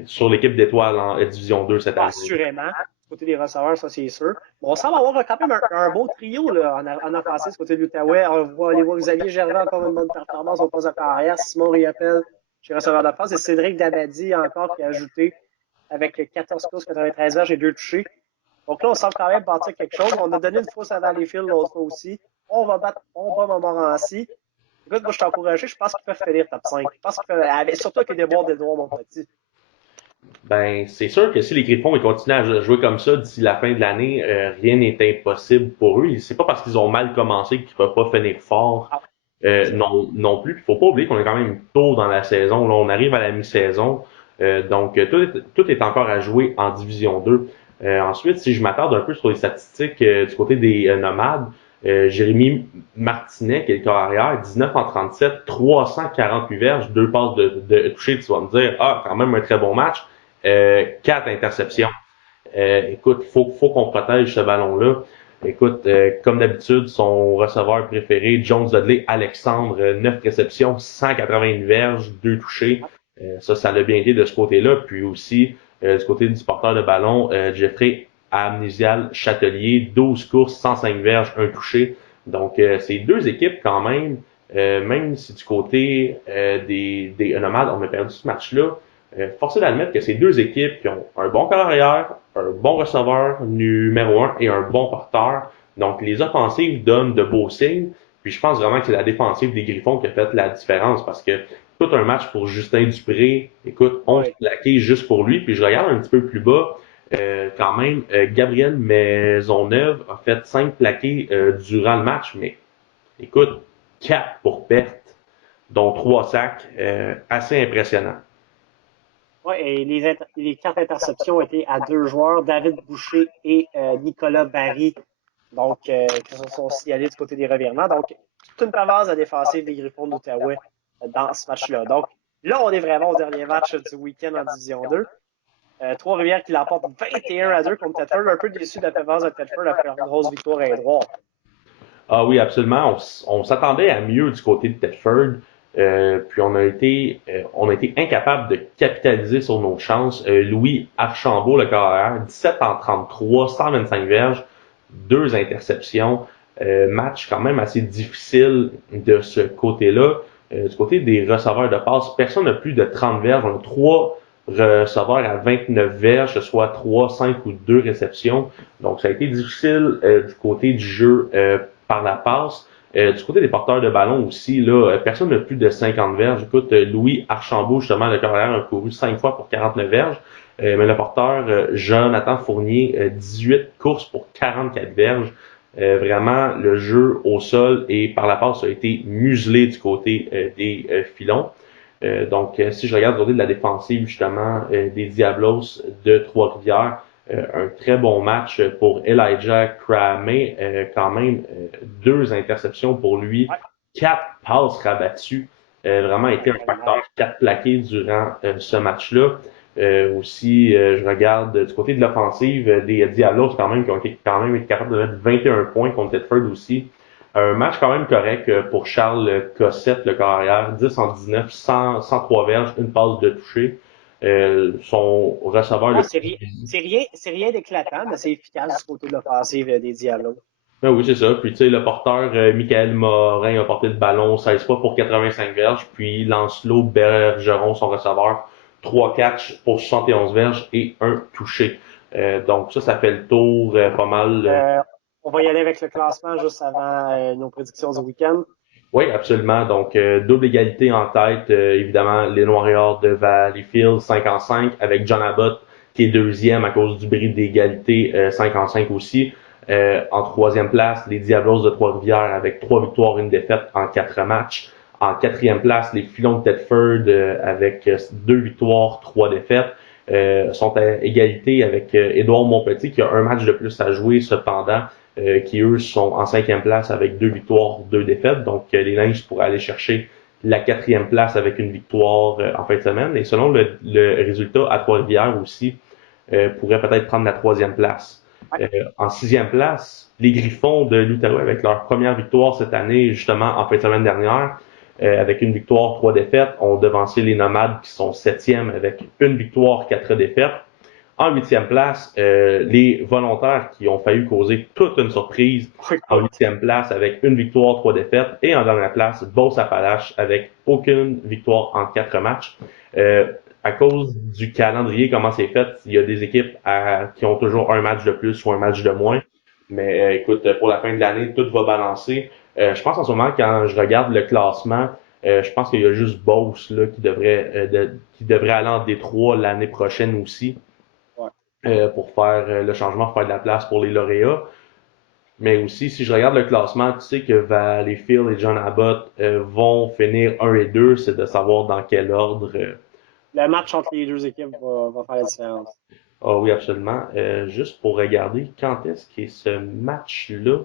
sur l'équipe d'étoiles en Division 2 cette année. Assurément. Du côté des receveurs, ça, c'est sûr. Bon, on semble avoir quand même un beau trio là, en offensive du côté de l'Outaouais. On voit Xavier Gervais, encore une bonne performance au poste de carrière. Simon Riopel, chez receveur de passe. Et Cédric Dabadi, encore, qui a ajouté avec 14 courses, 93 verges et 2 touchés. Donc là, on semble quand même bâtir quelque chose. On a donné une fausse à Valleyfield l'autre fois aussi. On bat Montmorency. Écoute, moi, je suis encouragé. Je pense qu'ils peuvent finir top 5. Je pense qu'ils peuvent, surtout avec les déboires d'Edouard, mon petit. Ben, c'est sûr que si les Griffons ils continuent à jouer comme ça d'ici la fin de l'année, rien n'est impossible pour eux. C'est pas parce qu'ils ont mal commencé qu'ils peuvent pas finir fort Ah, c'est vrai. non plus. Il faut pas oublier qu'on est quand même tôt dans la saison. Là, on arrive à la mi-saison. Donc, tout est encore à jouer en Division 2. Ensuite, si je m'attarde un peu sur les statistiques du côté des nomades, Jérémy Martinet, qui est le corps arrière, 19 en 37, 348 verges, 2 passes de toucher. Tu vas me dire, ah, quand même un très bon match. 4 interceptions. Écoute, faut qu'on protège ce ballon-là. Écoute, comme d'habitude, son receveur préféré, Jones Dudley Alexandre, 9 réceptions, 181 verges, 2 touchés. Ça l'a bien été de ce côté-là. Puis aussi, du côté du porteur de ballon, Jeffrey Amnésial Châtelier, 12 courses, 105 verges, 1 touché. Donc, c'est deux équipes quand même même si du côté des Nomades, on a perdu ce match-là, forcé d'admettre que ces deux équipes qui ont un bon corps arrière, un bon receveur numéro un et un bon porteur. Donc, les offensives donnent de beaux signes. Puis je pense vraiment que c'est la défensive des Griffons qui a fait la différence parce que tout un match pour Justin Dupré, écoute, 11 Ouais. plaqués juste pour lui. Puis je regarde un petit peu plus bas, quand même, Gabriel Maisonneuve a fait 5 plaqués durant le match, mais écoute, 4 pour perte, dont 3 sacs, assez impressionnant. Ouais, et les quatre interceptions ont été à deux joueurs, David Boucher et Nicolas Barry, donc qui se sont signalés du côté des revirements. Donc, toute une tendance à défensive des Griffons de l'Outaouais dans ce match-là. Donc, là, on est vraiment au dernier match du week-end en Division 2. Trois-Rivières qui l'emporte 21-2 contre Thetford. Un peu déçu de la performance de Thetford après leur grosse victoire à Édouard. Ah oui, absolument. On s'attendait à mieux du côté de Tedford. Puis on a été incapable de capitaliser sur nos chances. Louis Archambault, le carrière, 17 en 33, 125 verges, deux interceptions. Match quand même assez difficile de ce côté-là. Du côté des receveurs de passe, personne n'a plus de 30 verges. On a trois receveurs à 29 verges, que ce soit 3, 5 ou 2 réceptions. Donc ça a été difficile du côté du jeu par la passe. Du côté des porteurs de ballon aussi, là, personne n'a plus de 50 verges. Écoute, Louis Archambault, justement, le carrière, a couru 5 fois pour 49 verges. Mais le porteur Jonathan Fournier, 18 courses pour 44 verges. Vraiment, le jeu au sol et par la passe a été muselé du côté des filons. Donc, si je regarde du côté de la défensive, justement, des Diablos de Trois-Rivières, un très bon match pour Elijah Cramé, quand même deux interceptions pour lui, Ouais, quatre passes rabattues, vraiment été un facteur, quatre plaqués durant ce match-là. Aussi, je regarde du côté de l'offensive des Diablos quand même qui ont été, quand même été capables de mettre 21 points contre Tedford aussi. Un match quand même correct pour Charles Cossette, le carrière, 10 en 19, 103 verges, une passe de toucher. Son receveur ouais le plus. c'est rien d'éclatant, mais c'est efficace du côté de l'offensive des Diablos. Ben oui, c'est ça. Puis tu sais, le porteur, Michael Morin a porté le ballon 16 fois pour 85 verges. Puis Lancelot Bergeron, son receveur, 3 catchs pour 71 verges et un touché. Donc ça fait le tour pas mal. Euh, on va y aller avec le classement juste avant nos prédictions du week-end. Oui, absolument. Donc, double égalité en tête. Évidemment, les Noirs et Or de Valleyfield, 5 en 5, avec John Abbott, qui est deuxième à cause du bris d'égalité, 5 en 5 aussi. En troisième place, les Diablos de Trois-Rivières, avec 3 victoires, une défaite en 4 matchs. En quatrième place, les Filons de Thetford, avec 2 victoires, 3 défaites. Sont à égalité avec Édouard Montpetit, qui a un match de plus à jouer cependant, qui eux sont en cinquième place avec 2 victoires, 2 défaites. Donc les Neiges pourraient aller chercher la quatrième place avec une victoire en fin de semaine. Et selon le résultat, à Trois-Rivières aussi pourrait peut-être prendre la troisième place. Ouais. En sixième place, les Griffons de l'Outaouais avec leur première victoire cette année, justement en fin de semaine dernière, avec une victoire, 3 défaites, ont devancé les Nomades qui sont septième avec une victoire, 4 défaites. En huitième place, les Volontaires qui ont failli causer toute une surprise en huitième place avec une victoire, 3 défaites. Et en dernière place, Beauce-Appalaches avec aucune victoire en 4 matchs. À cause du calendrier, comment c'est fait, il y a des équipes qui ont toujours un match de plus ou un match de moins. Mais écoute, pour la fin de l'année, tout va balancer. Je pense en ce moment, quand je regarde le classement, je pense qu'il y a juste Beauce là, qui devrait aller en Détroit l'année prochaine aussi Ouais. pour faire le changement, faire de la place pour les lauréats. Mais aussi, si je regarde le classement, tu sais que Valleyfield et John Abbott vont finir 1 et 2, c'est de savoir dans quel ordre. Le match entre les deux équipes va faire la différence. Ah oui, absolument. Juste pour regarder quand est-ce qu'est ce match-là,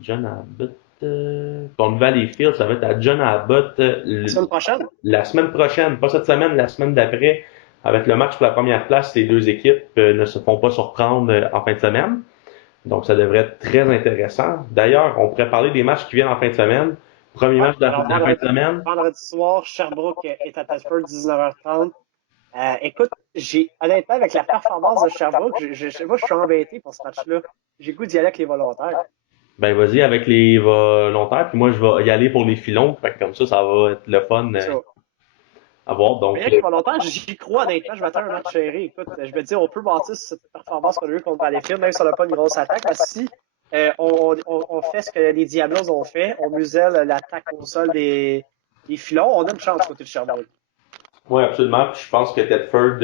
John Abbott contre Valleyfield, ça va être à John Abbott La semaine prochaine? la semaine prochaine, pas cette semaine, la semaine d'après, avec le match pour la première place, les deux équipes ne se font pas surprendre en fin de semaine. Donc, ça devrait être très intéressant. D'ailleurs, on pourrait parler des matchs qui viennent en fin de semaine. Premier Ouais. match de Alors, la fin de semaine. vendredi soir, Sherbrooke est à Thetford, 19h30. Écoute, honnêtement, avec la performance de Sherbrooke, moi, je suis embêté pour ce match-là. J'ai le goût d'y aller avec les volontaires. Ben vas-y avec les volontaires, puis moi je vais y aller pour les filons. Fait que comme ça va être le fun Ça. à voir. Mais Donc, avec les volontaires, j'y crois honnêtement. Je m'attends à un match serré. Écoute, je me dis, on peut bâtir cette performance qu'on a eue contre Valleyfield, même si on n'a pas une grosse attaque. Parce que si on fait ce que les Diablos ont fait, on muselle l'attaque au sol des filons, on a une chance côté de Sherbrooke. oui, absolument. Puis je pense que Tedford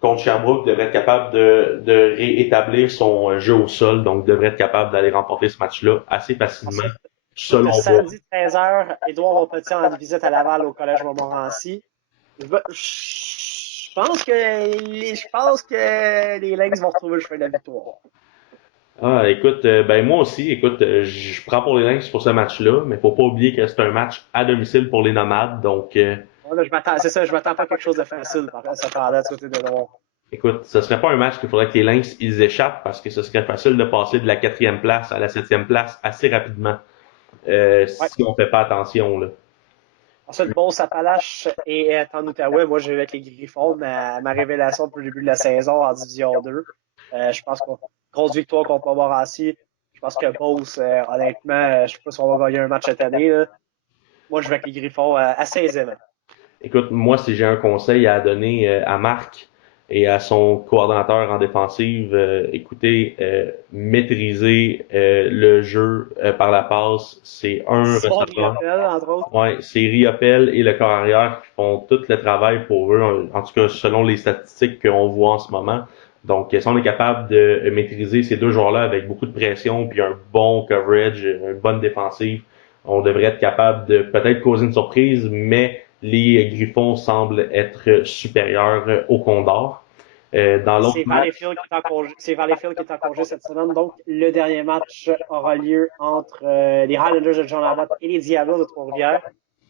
contre Sherbrooke devrait être capable de réétablir son jeu au sol, donc devrait être capable d'aller remporter ce match-là assez facilement, Ensuite, écoute, selon moi. samedi 13h, Édouard Petit en visite à Laval au Collège Montmorency. Je pense que les Lynx vont retrouver le chemin de la victoire. Ah, écoute, ben moi aussi, écoute, je prends pour les Lynx pour ce match-là, mais faut pas oublier que c'est un match à domicile pour les Nomades, donc Ouais, là, c'est ça, je m'attends pas à quelque chose de facile par contre, ça pendant du côté de Noir. écoute, ce serait pas un match qu'il faudrait que les Lynx ils échappent parce que ce serait facile de passer de la quatrième place à la septième place assez rapidement Ouais. si on fait pas attention là. Ensuite, Beauce-Appalaches et en Outaouais, moi, je vais avec les Griffons, ma révélation depuis le début de la saison en Division 2. Je pense qu'on grosse victoire contre Montmorency. Je pense que Beauce, honnêtement, je sais pas si on va gagner un match cette année. Là. Moi, je vais avec les Griffons assez aisément. Écoute, moi, si j'ai un conseil à donner à Marc et à son coordonnateur en défensive, écoutez, maîtriser le jeu par la passe, c'est un Simon receveur. Riopel, entre autres. Ouais, c'est Riopel et le corps arrière qui font tout le travail pour eux, en tout cas selon les statistiques qu'on voit en ce moment. Donc, si on est capable de maîtriser ces deux joueurs-là avec beaucoup de pression puis un bon coverage, une bonne défensive, on devrait être capable de peut-être causer une surprise, mais les Griffons semblent être supérieurs au Condor. Dans l'autre C'est match, Valleyfield qui est en congé. C'est Valleyfield qui est en congé cette semaine. Donc, le dernier match aura lieu entre les Highlanders de John Abbott et les Diablos de Trois-Rivières.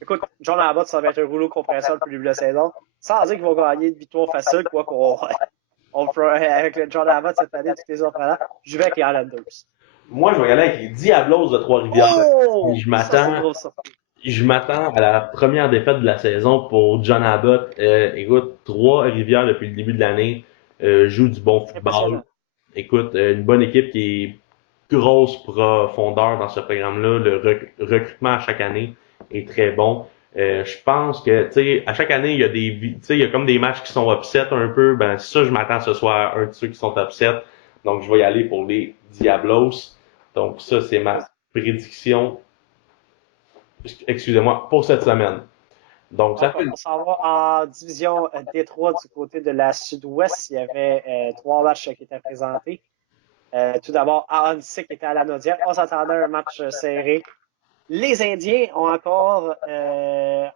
Écoute, John Abbott, ça va être un rouleau compresseur depuis le début de la saison. Sans dire qu'ils vont gagner de victoire facile, quoi qu'on on fera avec le John Abbott cette année, toutes les autres là. Je vais avec les Highlanders. moi, je vais y aller avec les Diablos de Trois-Rivières. Et Oh! Ça, c'est une grosse surprise. Je m'attends à la première défaite de la saison pour John Abbott. Écoute, Trois-Rivières depuis le début de l'année joue du bon football. Impressionnant. Écoute, une bonne équipe qui est grosse profondeur dans ce programme-là. Le recrutement à chaque année est très bon. Je pense que, tu sais, à chaque année, il y a tu sais, il y a comme des matchs qui sont upset un peu. Ben, ça, je m'attends ce soir à un de ceux qui sont upset. Donc, je vais y aller pour les Diablos. Donc, ça, c'est ma prédiction, excusez-moi, pour cette semaine. Donc, ça Donc, fait, on s'en va en division Détroit du côté de la Sud-Ouest. Il y avait trois matchs qui étaient présentés. Tout d'abord, Ahuntsic était à la Naudière. On s'attendait à un match serré. Les Indiens ont encore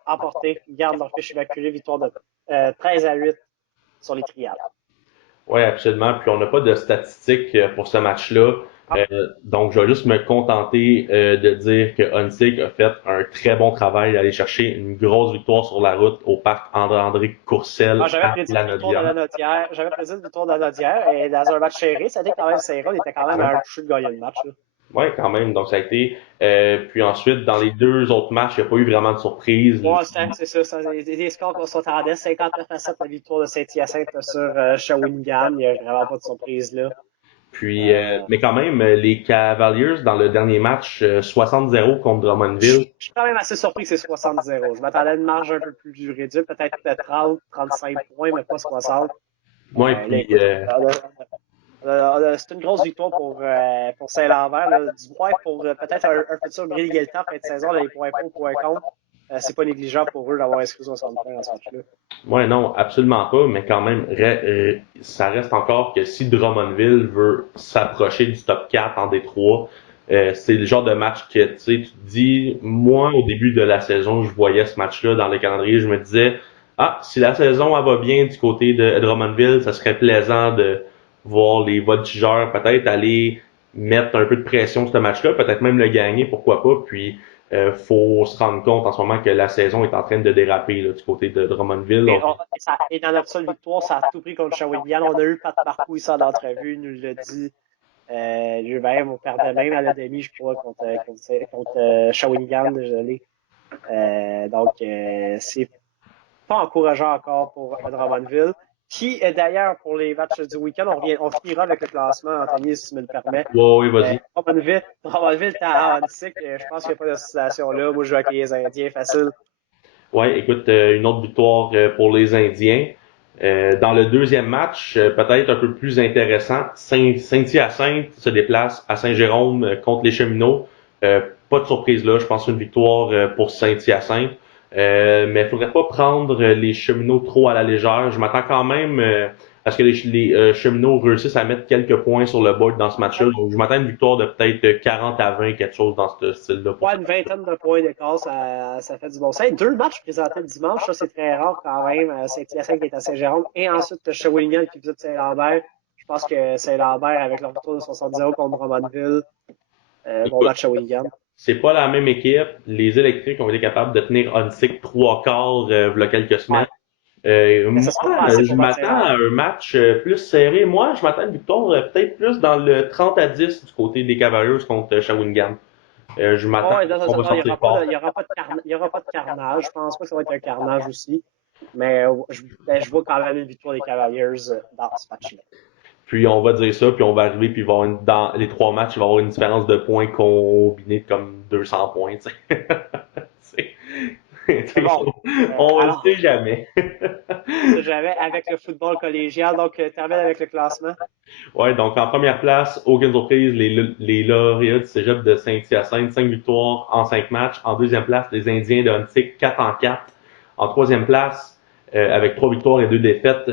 emporté. Ils gardent leur fiche immaculée, victoire de 13-8 sur les Triades. ouais, absolument. Puis on n'a pas de statistiques pour ce match-là. Donc, je vais juste me contenter de dire que Hunsick a fait un très bon travail d'aller chercher une grosse victoire sur la route au parc André Courcelles J'avais à prédit La une victoire de la Naudière. Naudière. J'avais prédit une victoire de la Naudière. Et dans un match serré, ça a été quand même serré. On était quand même à un toucher de gagner le match. Là. Ouais, quand même. Donc, ça a été. Puis ensuite, dans les deux autres matchs, il n'y a pas eu vraiment de surprise. Ouais, c'est ça. Des scores qu'on s'attendait. 59-7 la victoire de Saint-Hyacinthe sur Shawinigan. Il n'y a vraiment pas de surprise là. Puis, Euh, mais quand même, les Cavaliers, dans le dernier match, 60-0 contre Je Drummondville. suis quand même assez surpris que c'est 60-0. Je m'attendais à une marge un peu plus réduite, peut-être 30, 35 points, mais pas 60. Moi, Là, puis, écoute, c'est une grosse victoire pour Saint-Lambert. Du moins, pour peut-être un futur bris d'égalité en fin de saison, là, les points pour, points contre, c'est pas négligeable pour eux d'avoir inscrit 60 points dans ce match-là. ouais, non, absolument pas, mais quand même, ça reste encore que si Drummondville veut s'approcher du top 4 en Détroit, c'est le genre de match que, tu sais, tu te dis, moi, au début de la saison, je voyais ce match-là dans le calendrier, je me disais, ah, si la saison, elle va bien du côté de Drummondville, ça serait plaisant de voir les voltigeurs peut-être aller mettre un peu de pression sur ce match-là, peut-être même le gagner, pourquoi pas, puis faut se rendre compte en ce moment que la saison est en train de déraper là, du côté de Drummondville. Et dans notre seule victoire, ça a tout pris contre Shawinigan. On a eu Pat Marcoux ici en entrevue, il nous l'a dit. Lui-même, on perdait même à la demi, je crois, contre Shawinigan, désolé. Donc, c'est pas encourageant encore pour Drummondville. Qui est d'ailleurs pour les matchs du week-end, on finira avec le classement, Anthony, si tu me le permets. Ouais, oui, vas-y. Drummondville, t'as Hansik, je pense qu'il n'y a pas de situation là. Moi, je joue avec les Indiens, facile. Ouais, écoute, une autre victoire pour les Indiens. Dans le deuxième match, peut-être un peu plus intéressant, Saint-Hyacinthe se déplace à Saint-Jérôme contre les Cheminots. Pas de surprise là, je pense une victoire pour Saint-Hyacinthe. Mais il faudrait pas prendre les Cheminots trop à la légère. Je m'attends quand même à ce que les Cheminots réussissent à mettre quelques points sur le board dans ce match-là. Donc, je m'attends à une victoire de peut-être 40-20, quelque chose dans ce style-là. Ouais, une vingtaine de points d'écart, ça fait du bon sens. Deux matchs présentés dimanche, ça c'est très rare quand même. Saint-Hyacinthe qui est à Saint-Jérôme et ensuite Shawinigan qui visite Saint-Lambert. Je pense que Saint-Lambert avec leur retour de 70 contre Drummondville, bon match Shawinigan. C'est pas la même équipe. Les électriques ont été capables de tenir Huntsic 3/4 il y a quelques semaines. Mais ça Moi, sera pas assez pour battre m'attends à un match plus serré. Moi, je m'attends à une victoire peut-être plus dans le 30-10 du côté des Cavaliers contre Shawinigan. Je m'attends Ouais, qu'on va sortir fort. il y aura pas de carnage. Je pense pas que ça va être un carnage aussi. Mais je vois quand même une victoire des Cavaliers dans ce match-là. Puis on va dire ça, puis on va arriver, puis il va y avoir dans les trois matchs, il va y avoir une différence de points combinée de comme 200 points. C'est bon. On ne sait jamais. J'avais avec le football collégial, donc termine avec le classement. Ouais, donc en première place, aucune surprise, les lauréats du Cégep de Saint-Hyacinthe, 5 victoires en 5 matchs. En deuxième place, les Indiens de Huntsic, 4-4. En troisième place, avec 3 victoires et 2 défaites,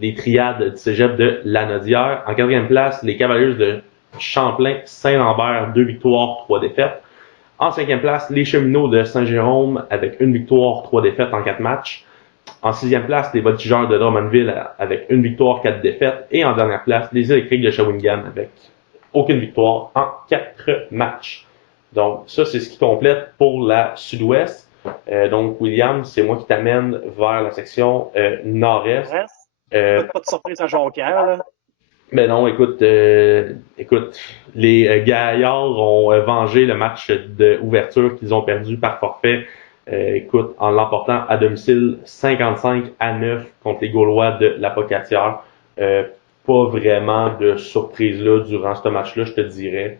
les triades du Cégep de Lanaudière. En quatrième place, les Cavaliers de Champlain-Saint-Lambert, 2 victoires, 3 défaites. En cinquième place, les Cheminots de Saint-Jérôme avec 1 victoire, 3 défaites en 4 matchs. En sixième place, les Voltigeurs de Drummondville avec 1 victoire, 4 défaites. Et en dernière place, les Électriques de Shawinigan avec aucune victoire en 4 matchs. Donc ça, c'est ce qui complète pour la Sud-Ouest. Donc William, c'est moi qui t'amène vers la section Nord-Est. Pas de surprise à Jonquière, là. Ben non, écoute, les Gaillards ont vengé le match d'ouverture qu'ils ont perdu par forfait. Écoute, en l'emportant à domicile 55-9 contre les Gaulois de la Pocatière. Pas vraiment de surprise là durant ce match-là, je te dirais.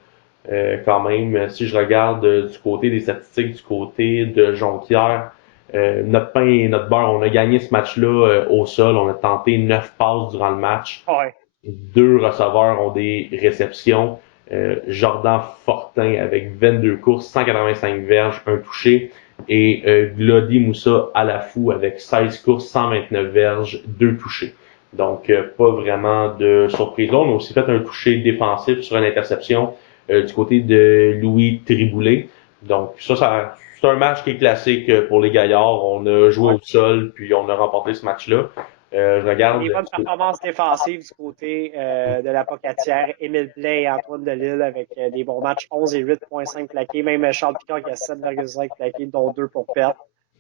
Quand même, si je regarde du côté des statistiques, du côté de Jonquière, notre pain et notre beurre, on a gagné ce match-là au sol. On a tenté 9 passes durant le match. Ouais. 2 receveurs ont des réceptions. Jordan Fortin avec 22 courses, 185 verges, un touché. Et Glody Moussa Alafou avec 16 courses, 129 verges, 2 touchés. Donc, pas vraiment de surprise. Là, on a aussi fait un touché défensif sur une interception du côté de Louis Triboulet. Donc, ça c'est un match qui est classique pour les Gaillards. On a joué au sol, puis on a remporté ce match-là. Je regarde. Des bonnes performances défensives du côté de la Pocatière. Émile Blais et Antoine Delille avec des bons matchs, 11 et 8.5 plaqués. Même Charles Picard qui a 7,5 plaqués, dont 2 pour perdre.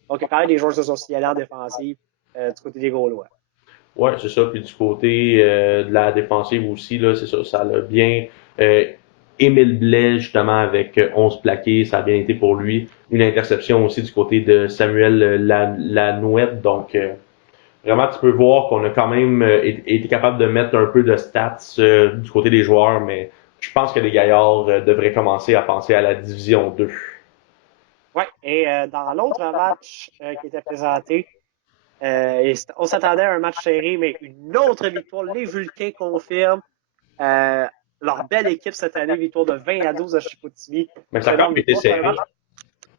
Donc, il y a quand même des joueurs qui se sont signalés en défensive du côté des Gaulois. Ouais, c'est ça. Puis du côté de la défensive aussi, là, c'est ça. Ça l'a bien. Émile Blais, justement, avec 11 plaqués, ça a bien été pour lui. Une interception aussi du côté de Samuel Lanouette. Donc, vraiment, tu peux voir qu'on a quand même été capable de mettre un peu de stats du côté des joueurs, mais je pense que les Gaillards devraient commencer à penser à la Division 2. Oui, et dans l'autre match qui était présenté, on s'attendait à un match serré, mais une autre victoire. Les Vulcains confirment leur belle équipe cette année, victoire de 20-12 à Chicoutimi. Mais ça a quand même été serré.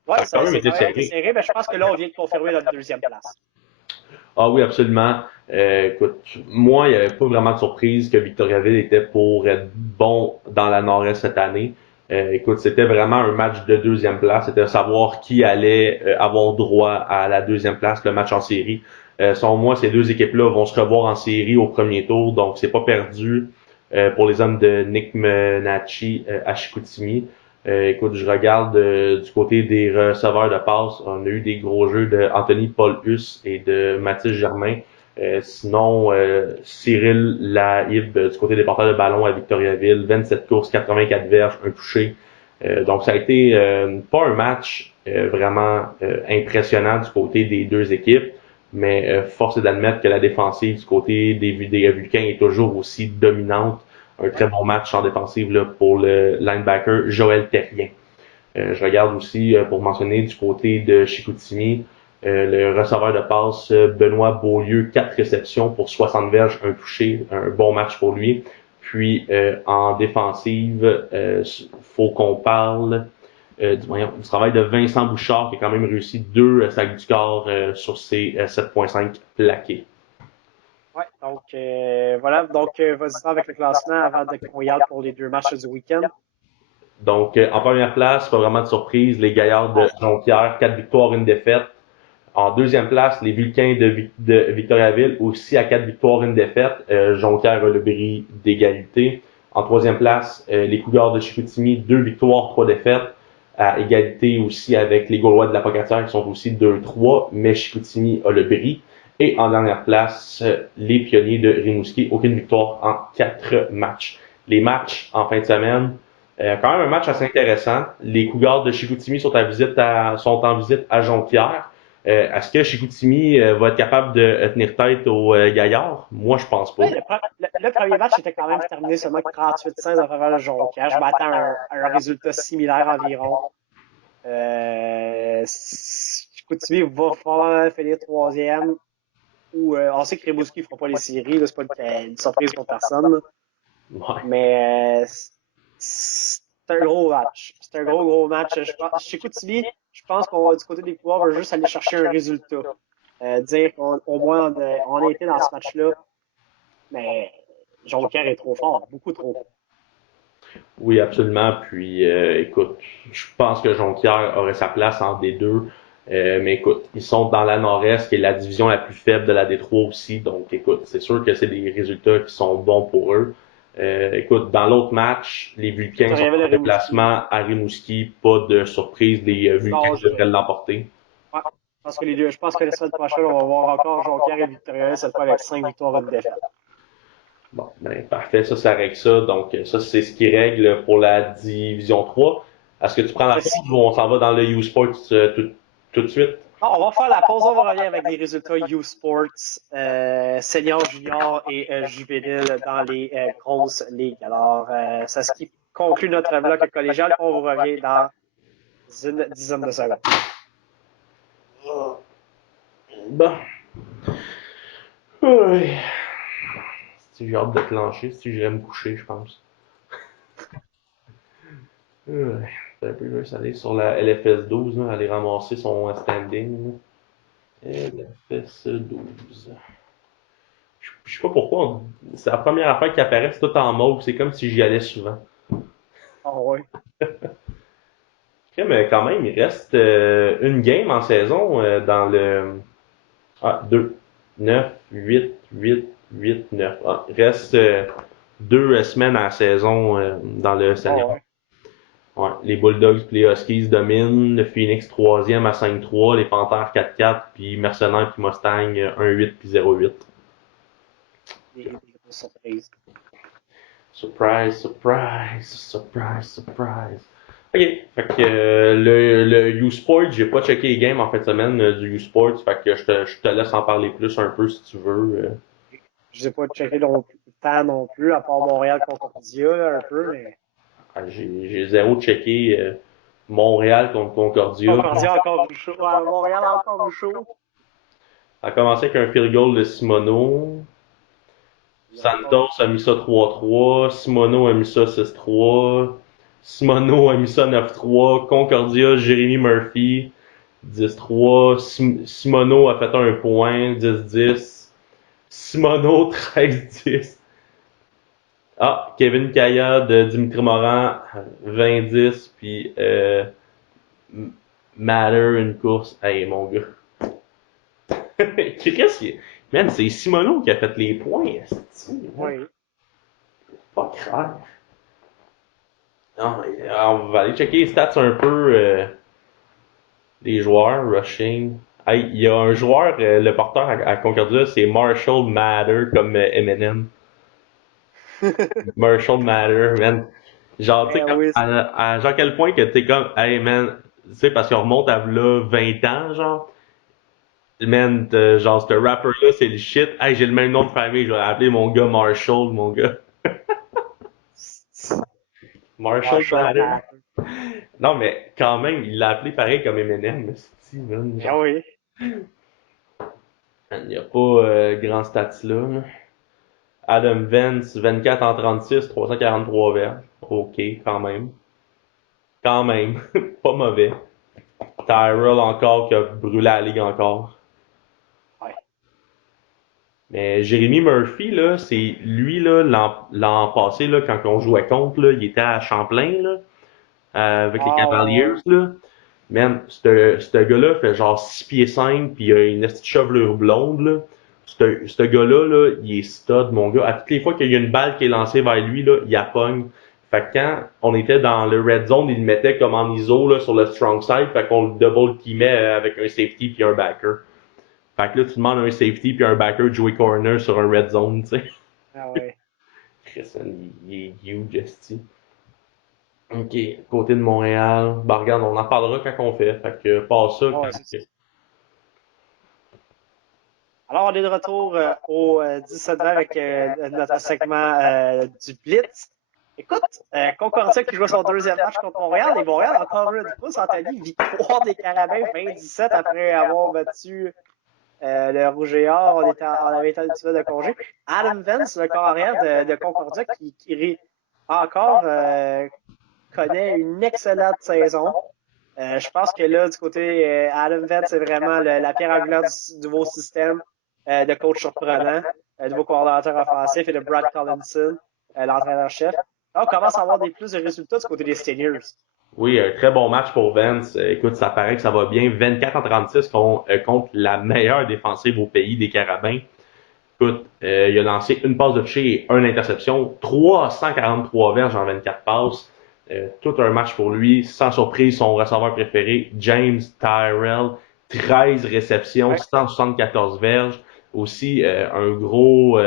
Oui, ça a quand même été serré, mais je pense que là, on vient de confirmer notre deuxième place. Ah oui, absolument. Écoute, moi, il n'y avait pas vraiment de surprise que Victoriaville était pour être bon dans la Nord-Est cette année. Écoute, c'était vraiment un match de deuxième place. C'était savoir qui allait avoir droit à la deuxième place, le match en série. Selon moi, ces deux équipes-là vont se revoir en série au premier tour, donc c'est pas perdu pour les hommes de Nick Menachi à Chicoutimi. Écoute, je regarde du côté des receveurs de passe, on a eu des gros jeux de Anthony Paul Huss et de Mathis Germain. Sinon, Cyril Lahibe du côté des porteurs de ballon à Victoriaville, 27 courses, 84 verges, un touché. Donc ça a été pas un match vraiment impressionnant du côté des deux équipes, mais force est d'admettre que la défensive du côté des Vulcains est toujours aussi dominante. Un très bon match en défensive là, pour le linebacker Joël Terrien. Je regarde aussi, pour mentionner, du côté de Chicoutimi, le receveur de passe Benoît Beaulieu, 4 réceptions pour 60 verges, un touché, un bon match pour lui. Puis en défensive, faut qu'on parle du travail de Vincent Bouchard qui a quand même réussi 2 sacs du corps sur ses 7,5 plaqués. Ouais, donc voilà. Donc, vas-y avec le classement avant qu'on y aille pour les 2 matchs du week-end. Donc, en première place, pas vraiment de surprise, les Gaillards de Ah, Jonquière, 4 victoires, une défaite. En deuxième place, les Vulcains de Victoriaville, aussi à 4 victoires, une défaite. Jonquière a le bris d'égalité. En troisième place, les Cougars de Chicoutimi, 2 victoires, 3 défaites, à égalité aussi avec les Gaulois de la Pocatière qui sont aussi 2-3, mais Chicoutimi a le bris. Et en dernière place, les Pionniers de Rimouski, aucune victoire en 4 matchs. Les matchs en fin de semaine, quand même un match assez intéressant. Les Cougars de Chicoutimi sont en visite à Jonquière. Est-ce que Chicoutimi va être capable de tenir tête aux Gaillards? Moi, je pense pas. ouais, le premier match était quand même terminé seulement 38-16 en faveur de Jonquière. Je m'attends à un résultat similaire environ. Chicoutimi va falloir finir troisième. Ou on sait que Rimouski ne fera pas les séries, c'est pas une surprise pour personne. Ouais. Mais c'est un gros match. C'est un gros match. Chez Chicoutimi, je pense qu'on du côté des pouvoirs, on va juste aller chercher un résultat. Dire qu'au moins on a été dans ce match-là, mais Jonquière est trop fort, beaucoup trop. Oui, absolument. Puis, écoute, je pense que Jonquière aurait sa place en D2. Mais écoute, ils sont dans la Nord-Est, qui est la division la plus faible de la D3 aussi. Donc, écoute, c'est sûr que c'est des résultats qui sont bons pour eux. Écoute, dans l'autre match, les Vulcains sont Victoriaville en et Rimouski. déplacement à Rimouski. Pas de surprise, les Vulcains Non, devraient l'emporter. ouais, je pense que la semaine prochaine, on va voir encore Jonquière et Victoriaville, cette fois avec 5 victoires et une défaite. Bon, ben parfait, ça règle ça. Donc, ça, c'est ce qui règle pour la division 3. Est-ce que tu prends la pause ou on s'en va dans le U-Sports tout de suite? Non, on va faire la pause, on va revenir avec des résultats U Sports, senior, junior et juvénile dans les grosses ligues. Alors, c'est ce qui conclut notre bloc collégial. On vous revient dans une dizaine de secondes. Bon. Oui. Si j'ai hâte de clencher, si j'irais me coucher, je pense. Ouais. Un peu, je vais aller sur la LFS 12, là, aller ramasser son standing. LFS 12. Je sais pas pourquoi, c'est la première affaire qui apparaît, c'est tout en mauve, c'est comme si j'y allais souvent. Ah ouais. Ok, mais quand même, il reste une game en saison dans le. Ah, 2, 9, 8, 8, 8, 9. Ah, il reste 2 semaines à la saison dans le Ah senior. ouais. Ouais, les Bulldogs puis les Huskies dominent. Le Phoenix troisième à 5-3. Les Panthers 4-4. Puis Mercenaires puis Mustang 1-8 puis 0-8. Des grosses surprises. Surprise, surprise, surprise, surprise. Ok, fait que le U-Sport, j'ai pas checké les games en fin de semaine du U-Sport. Fait que je te laisse en parler plus un peu si tu veux. Je n'ai pas checké tant non plus, à part Montréal Concordia, là, un peu, mais J'ai zéro checké Montréal contre Concordia. Concordia encore chaud. Ouais, Montréal encore chaud. Ça a commencé avec un field goal de Simono. Santos a mis ça 3-3. Simono a mis ça 6-3. Simono a mis ça 9-3. Concordia, Jérémy Murphy, 10-3. Simono a fait un point, 10-10. Simono, 13-10. Ah, Kevin Kaya de Dimitri Morin, 20-10. Puis Matter, une course. Hey, mon gars. Man, c'est Simono qui a fait les points. Oui. Pas clair. Non, on va aller checker les stats un peu des joueurs, rushing. Hey, il y a un joueur, le porteur à Concordia, c'est Marshall Matter comme Eminem. Marshall Matter, man. Genre, tu sais, Eh oui, genre quel point que t'es comme, hey man, tu sais, parce qu'on remonte à là 20 ans, genre. Man, genre, ce rapper-là, c'est le shit. Hey, j'ai le même nom de famille, je vais appeler mon gars Marshall, mon gars. Marshall Marshall Matter. Matter. Non, mais quand même, il l'a appelé pareil comme Eminem, mais c'est man, Ah genre, oui. il n'y a pas grand stats là. Adam Vance, 24 en 36, 343 verges. Ok, quand même. Quand même. Pas mauvais. Tyrell encore qui a brûlé la ligue encore. Ouais. Mais Jeremy Murphy, là, c'est lui, là, l'an passé, là, quand on jouait contre, là, il était à Champlain, là, avec les Ah Cavaliers, ouais. là. Man, ce gars-là fait genre 6 pieds 5 puis il a une petite chevelure blonde, là. Ce gars-là, là, il est stud, mon gars. À toutes les fois qu'il y a une balle qui est lancée vers lui, là, il la pogne. Fait que quand on était dans le red zone, il le mettait comme en ISO, là, sur le strong side. Fait qu'on le double teamait avec un safety puis un backer. Fait que là, tu demandes un safety puis un backer de jouer corner sur un red zone, tu sais. Ah ouais. Christian, il est huge, esti. OK, côté de Montréal. Bah regarde, on en parlera quand on fait. Fait que pas ça Ah quand ouais, c'est ça. Alors, on est de retour au 17 avec notre segment du Blitz. Écoute, Concordia qui joue son deuxième match contre Montréal, et Montréal, encore une fois, Santali, victoire des Carabins 27 après avoir battu le Rouge et Or. On avait été habitué de congé. Adam Vance, le corps arrière de Concordia, qui encore connaît une excellente saison. Je pense que là, du côté Adam Vance, c'est vraiment la pierre angulaire du nouveau système de coach surprenant, nouveau coordonnateur offensif et de Brad Collinson, l'entraîneur-chef. Là, on commence à avoir des plus de résultats du côté des Stingers. Oui, un très bon match pour Vance. Écoute, ça paraît que ça va bien. 24 en 36 contre la meilleure défensive au pays des Carabins. Écoute, il a lancé une passe de toucher et une interception. 343 verges en 24 passes. Tout un match pour lui. Sans surprise, son receveur préféré, James Tyrell. 13 réceptions, Ouais. 174 verges. Aussi, un gros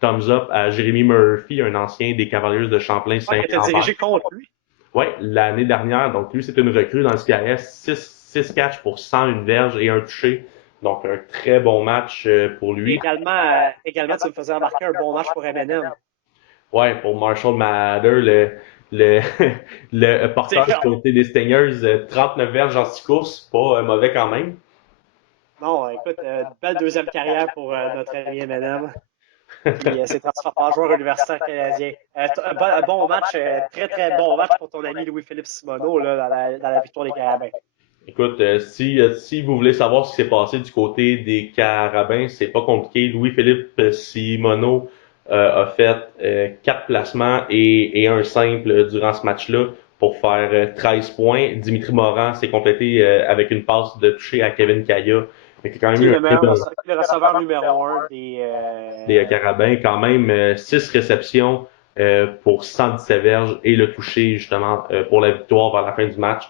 thumbs up à Jeremy Murphy, un ancien des Cavaliers de Champlain Ouais, qui était Saint-Lambert. dirigé contre lui. Ouais, l'année dernière. Donc, lui, c'est une recrue dans le CIS. 6 catchs pour 101 verges et un touché. Donc, un très bon match pour Et lui. également, tu me faisais remarquer un bon match pour M&M. Ouais, pour Marshall Matter, le, le C'est porteur du ça. côté des Stingers, 39 verges en 6 courses, pas mauvais quand même. Non, écoute, belle deuxième carrière pour notre ami M&M. Qui s'est transformé en joueur universitaire canadien. Bon match, très très bon match pour ton ami Louis-Philippe Simoneau là, dans la victoire des Carabins. Écoute, si vous voulez savoir ce qui s'est passé du côté des Carabins, c'est pas compliqué. Louis-Philippe Simoneau a fait 4 placements et un simple durant ce match-là pour faire 13 points. Dimitri Morin s'est complété avec une passe de toucher à Kevin Kaya. Fait qu'il y a quand même Qui est eu un le très meilleur bon le receveur numéro un des Carabins. Quand même 6 réceptions pour 117 verges et le toucher justement pour la victoire vers la fin du match.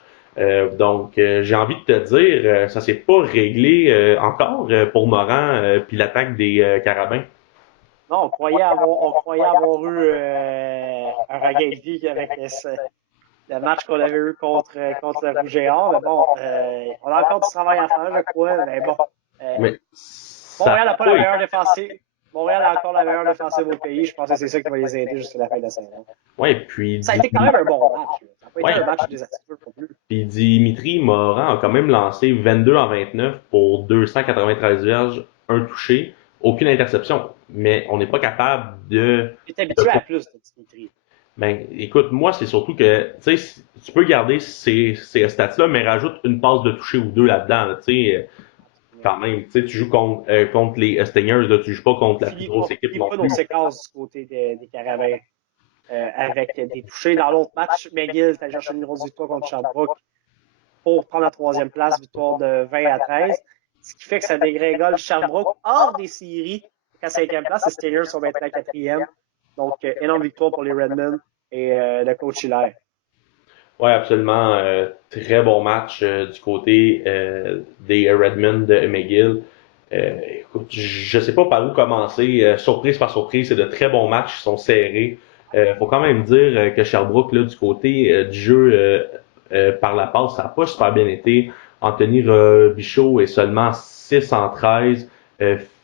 Donc, j'ai envie de te dire, ça s'est pas réglé encore pour Moran puis l'attaque des Carabins. Non, on croyait avoir eu un regain de vie avec le match qu'on avait eu contre le Rouge et Or. Mais bon, on a encore du travail à faire, je crois. Mais bon, euh, Mais ça Montréal n'a n'a pas la pas meilleure été. défensive. Montréal a encore la meilleure défensive au pays. Je pense que c'est ça qui va les aider jusqu'à la fin de la saison. Ouais, puis Ça a été quand même un bon match. Là. Ça n'a pas été ouais, un match désastreux non plus. puis Dimitri Moran a quand même lancé 22 en 29 pour 293 verges, un touché, aucune interception. Mais on n'est pas capable Il est de habitué à plus de Dimitri. Ben, écoute, moi, c'est surtout que, tu sais, tu peux garder ces stats-là, mais rajoute une passe de toucher ou deux là-dedans, là, tu sais, quand même. Tu sais, tu joues contre les Stingers, là, tu joues pas contre la plus grosse On équipe finit non pas nos plus. séquences du côté des Carabins avec des touchés. Dans l'autre match, McGill a cherché une grosse victoire contre Sherbrooke pour prendre la troisième place, victoire de 20-13. Ce qui fait que ça dégringole Sherbrooke hors des séries à cinquième place. Les Steelers sont maintenant à quatrième. Donc, énorme victoire pour les Redmen et le coach Hilaire. Ouais, absolument. Très bon match du côté des Redmen de McGill. Écoute, je sais pas par où commencer. Surprise par surprise, c'est de très bons matchs qui sont serrés. Faut quand même dire que Sherbrooke, là, du côté du jeu par la passe, ça n'a pas super bien été. Anthony Bichot est seulement 6 en 13.